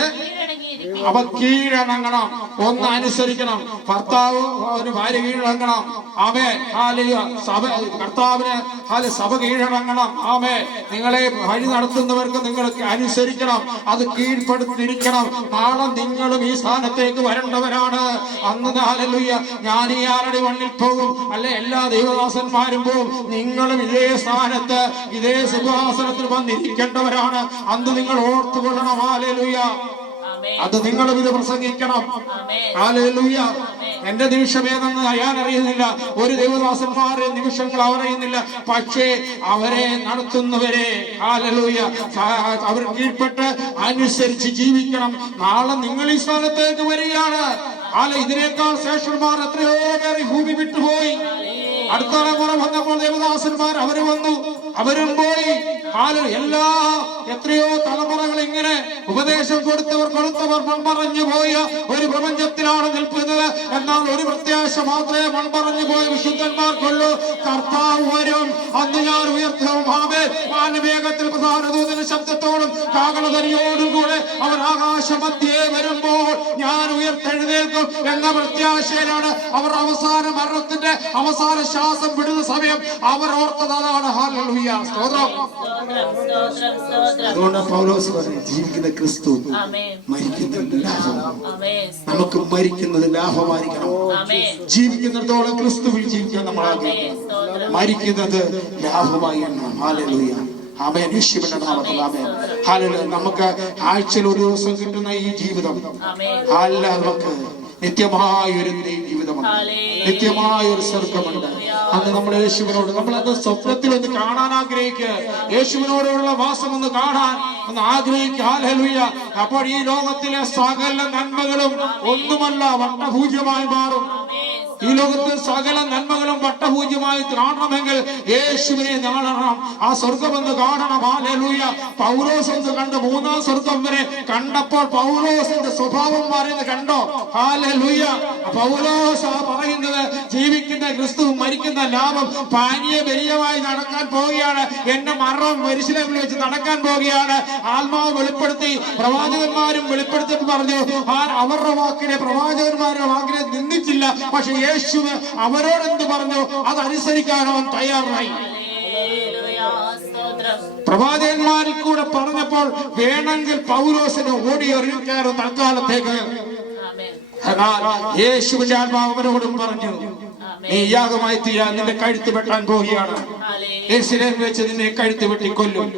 അവ കീഴടങ്ങണം. ഒന്ന് അനുസരിക്കണം. ഭർത്താവ് ഒരു ഭാര്യ കീഴടങ്ങണം. ആമേൻ, ഹല്ലേലൂയ. കർത്താവിന് സഭ കീഴടങ്ങണം. ആമേൻ. നിങ്ങളെ വഴി നടത്തുന്നവർക്ക് നിങ്ങൾ അനുസരിക്കണം, അത് കീഴ്പ്പെടുത്തിയിരിക്കണം. നാളെ നിങ്ങളും ഈ സ്ഥാനത്തേക്ക് വരേണ്ടവരാണ്. അന്ന് ഹല്ലേലൂയ, ഞാൻ ഈ ആരുടെ മണ്ണിൽ പോകും, അല്ലെ എല്ലാ ദൈവദാസന്മാരും പോകും, നിങ്ങളും ഇതേ സ്ഥാനത്ത് ഇതേ സിംഹാസനത്തിൽ വന്നിരിക്കേണ്ടവരാണ്. അന്ന് നിങ്ങൾ ഓർത്തുകൊള്ളണം. ഹല്ലേലൂയ. അത് നിങ്ങളും ഇത് പ്രസംഗിക്കണം. ഹല്ലേലൂയ. എന്റെ നിമിഷം ഏതെന്ന് ഞാൻ അറിയുന്നില്ല, ഒരു ദൈവദാസന്മാരെ നിമിഷങ്ങൾ അറിയുന്നില്ല, പക്ഷേ അവരെ നടത്തുന്നവരെ ഹല്ലേലൂയ അവർ കീഴ്പ്പെട്ട് അനുസരിച്ച് ജീവിക്കണം. നാളെ നിങ്ങൾ ഈ സ്ഥാനത്തേക്ക് വരികയാണ്. ഇതിനേക്കാൾ ശ്രേഷ്ഠന്മാർ എത്രയോ പേർ ഭൂമി വിട്ടുപോയി. അടുത്ത തലമുറ വന്നപ്പോൾ ദേവദാസന്മാർ അവര് വന്നു, അവരും പോയി. എല്ലാ എത്രയോ തലമുറകൾ ഇങ്ങനെ ഉപദേശം കൊടുത്തവർ മൺമറഞ്ഞു പോയ ഒരു പ്രപഞ്ചത്തിലാണ് നിൽക്കുന്നത്. എന്നാൽ ഒരു പ്രത്യാശ മാത്രമേ മൺമറഞ്ഞു പോയ വിശുദ്ധന്മാർക്കുള്ളൂ. കർത്താവ് വരും, അന്ന് ഞാൻ ഉയർത്തും. വാനവേഗത്തിൽ പ്രധാന ദൂതന്റെ ശബ്ദത്തോടും കാഹളധ്വനിയോടും കൂടെ അവർ ആകാശമധ്യേ വരുമ്പോൾ ഞാൻ ഉയർത്തെഴുന്നേൽക്കും എന്ന പ്രത്യാശയിലാണ് അവർ. അവസാന മരണത്തിന്റെ അവസാന ശ്വാസം വിടുന്ന സമയം അവർ ഓർത്തത് അതാണ്. ഹല്ലേലൂയ. സ്തോത്രം. അതുകൊണ്ട് പൗലോസ് പറഞ്ഞു, ജീവിക്കുന്ന ക്രിസ്തു, മരിക്കുന്നത് ലാഭം. നമുക്ക് മരിക്കുന്നത് ലാഭമായിരിക്കണം. ജീവിക്കുന്നിടത്തോളം ക്രിസ്തുവിൽ ജീവിക്കാൻ നമ്മൾ ആഗ്രഹിക്കണം. മരിക്കുന്നത് ലാഭമായി എണ്ണണം. ഹല്ലേലൂയ. ആമേൻ. യേശുവിന്റെ നാമത്തിൽ ആമേൻ. ഹല്ലേലൂയ. നമുക്ക് ആഴ്ചയിൽ ഒരു ദിവസം കിട്ടുന്ന ഈ ജീവിതം അല്ല, നമുക്ക് നിത്യമായൊരു ജീവിതമുണ്ട്, നിത്യമായൊരു സ്വർഗമുണ്ട്. അന്ന് നമ്മൾ യേശുവിനോട്, നമ്മളത് സ്വപ്നത്തിലൊന്ന് കാണാൻ ആഗ്രഹിക്കുക, യേശുവിനോടുള്ള വാസം ഒന്ന് കാണാൻ ഒന്ന് ആഗ്രഹിക്കുക. ഹല്ലേലൂയ. അപ്പോൾ ഈ ലോകത്തിലെ സകല നന്മകളും ഒന്നുമല്ല, വട്ടപൂജ്യമായി മാറും. ഈ ലോകത്തിൽ സകല നന്മകളും പട്ടപൂജ്യമായി കാണണമെങ്കിൽ യേശുവിനെ കാണണം. ആ സ്വർഗമെന്ന് കാണണം. ഹല്ലേലൂയ. പൗലോസ് എന്ന് കണ്ട് മൂന്നാം സ്വർഗം വരെ കണ്ടപ്പോൾ പൗലോസിന്റെ സ്വഭാവം മാറിയത് കണ്ടോ? ഹല്ലേലൂയ. പൗലോസ് പറയുന്നത് ജീവിക്കുന്ന ക്രിസ്തു, മരിക്കുന്ന ലാഭം. പാനീയ ബലിയമായി നടക്കാൻ പോവുകയാണ്. എന്റെ മരണം യെരൂശലേമിൽ വെച്ച് നടക്കാൻ പോവുകയാണ്. ആത്മാവ് വെളിപ്പെടുത്തി, പ്രവാചകന്മാരും വെളിപ്പെടുത്തി പറഞ്ഞു. അവരുടെ വാക്കിനെ, പ്രവാചകന്മാരുടെ വാക്കിനെ നിന്ദിച്ചില്ല. പക്ഷെ യേശു അവരോടെന്ത് പറഞ്ഞു അതനുസരിക്കാൻ അവൻ തയ്യാറായി. പ്രവാചകന്മാരിൽ കൂടെ പറഞ്ഞപ്പോൾ വേണമെങ്കിൽ പൗലോസിന് ഓടിയൊരുക്കാറ് തൽക്കാലത്തേക്ക്. എന്നാൽ യേശുവിന്റെ ആത്മാവ് അവരോടും പറഞ്ഞു, നീ യാഗമായി തീരാൻ നിന്റെ കഴുത്ത് വെട്ടാൻ പോവുകയാണ്. യെരൂശലേമിൽ വെച്ച് നിന്നെ കഴുത്ത് വെട്ടി കൊല്ലും.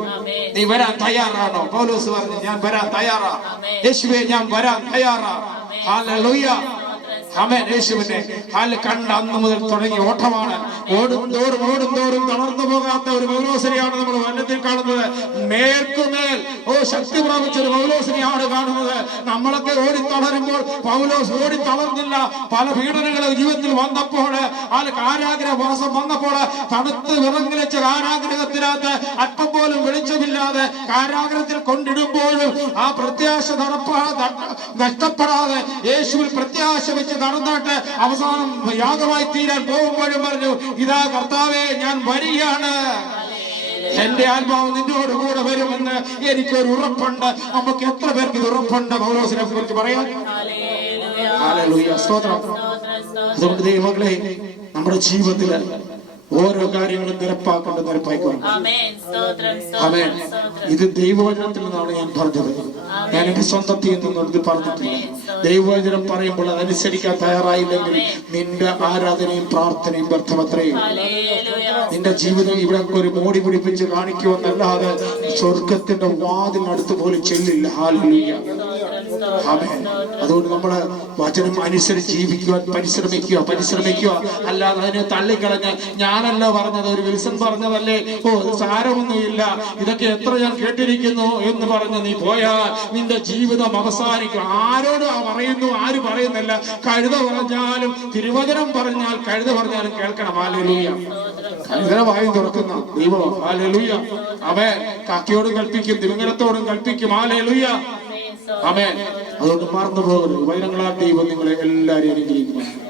നീ വരാൻ തയ്യാറാണോ? പൗലോസ് പറഞ്ഞു, ഞാൻ വരാൻ തയ്യാറാ. യേശുവേ, ഞാൻ വരാൻ തയ്യാറാ. ഹല്ലേലൂയ. ആമേൻ. യേശുവിനെ കണ്ട അന്ന് മുതൽ തുടങ്ങിയ ഓട്ടമാണ്. ഓടും തോറും തളർന്നു പോകാത്ത ഒരു പൗലോസിനെയാണ് നമ്മൾ വനത്തിൽ കാണുന്നത്. മേൽക്കുമേൽ ശക്തി പ്രാപിച്ച ഒരു പൗലോസിനെയാണ് കാണുന്നത്. നമ്മളൊക്കെ ഓടി തളരുമ്പോൾ പൗലോസ് ഓടി തളർന്നില്ല. പല പീഡനങ്ങൾ ജീവിതത്തിൽ വന്നപ്പോൾ, കാരാഗ്രഹവാസം വന്നപ്പോൾ, തണുത്ത് വിറങ്ങിലച്ച കാരാഗ്രഹത്തിനകത്ത് അല്പം പോലും വെളിച്ചമില്ലാതെ കാരാഗ്രഹത്തിൽ കൊണ്ടിടുമ്പോഴും ആ പ്രത്യാശ നഷ്ടപ്പെടാതെ യേശുവിൽ പ്രത്യാശ വെച്ച് നടന്നിട്ട് അവസാനം യാഗമായി തീരാൻ പോകുമ്പോഴും പറഞ്ഞു, ഇതാ കർത്താവേ, ഞാൻ വരികയാണ്. എന്റെ ആത്മാവ് നിന്നോട് കൂടെ വരുമെന്ന് എനിക്കൊരു ഉറപ്പുണ്ട്. നമുക്ക് എത്ര പേർക്ക് ഇത് ഉറപ്പുണ്ട് പൗലോസിനെ കുറിച്ച് പറയാൻ? ഹല്ലേലൂയ. സ്തോത്രം. അതുകൊണ്ട് ദൈവമക്കളെ, നമ്മുടെ ജീവിതത്തില് ഓരോ കാര്യങ്ങളും നിരപ്പാക്കേണ്ടത് നിരപ്പായിക്കണം. ആമേൻ. ഇത് ദൈവവചനത്തിൽ നിന്നാണ് ഞാൻ പറഞ്ഞത്. ഞാൻ എന്റെ സ്വന്തത്തിൽ നിന്നൊന്നും ഇത് പറഞ്ഞിട്ടില്ല. ദൈവവചനം പറയുമ്പോൾ അതനുസരിക്കാൻ തയ്യാറായില്ലെങ്കിൽ നിന്റെ ആരാധനയും പ്രാർത്ഥനയും വ്യർത്ഥമത്രയും. നിന്റെ ജീവിതം ഇവിടെ ഒരു മോടി പിടിപ്പിച്ച് കാണിക്കുമെന്നല്ലാതെ സ്വർഗത്തിന്റെ വാതിനടുത്ത് പോലും ചെല്ലില്ല. ഹല്ലേലൂയ. ആമേൻ. അതുകൊണ്ട് നമ്മള് വചനം അനുസരിച്ച് ജീവിക്കുവാൻ പരിശ്രമിക്കുക. അല്ലാതെ അതിനെ തള്ളിക്കളഞ്ഞ് ഞാനല്ല പറഞ്ഞത്, ഒരു വിൽസൺ പറഞ്ഞതല്ലേ, ഇത് സാരമൊന്നുമില്ല, ഇതൊക്കെ എത്ര ഞാൻ കേട്ടിരിക്കുന്നു എന്ന് പറഞ്ഞ് നീ പോയാൽ നിന്റെ ജീവിതം അവസാനിക്കും. ആരോട് പറയുന്നു, ആര് പറയുന്നില്ല. കഴുത പറഞ്ഞാലും തിരുവചനം പറഞ്ഞാൽ കഴുത പറഞ്ഞാലും കേൾക്കണം. ഹല്ലേലൂയ. കഴുത വായി തുറക്കുന്ന ദൈവം. ഹല്ലേലൂയ. ആമേൻ. കാക്കയോടും കൽപ്പിക്കും, തിരുങ്ങലത്തോടും കൽപ്പിക്കും. ഹല്ലേലൂയ. ആമേൻ. അതുകൊണ്ട് മറന്നു പോകരുത്. വചനങ്ങളാൽ ദൈവം നിങ്ങളെ എല്ലാവരെയും അനുഗ്രഹിക്കുന്നു.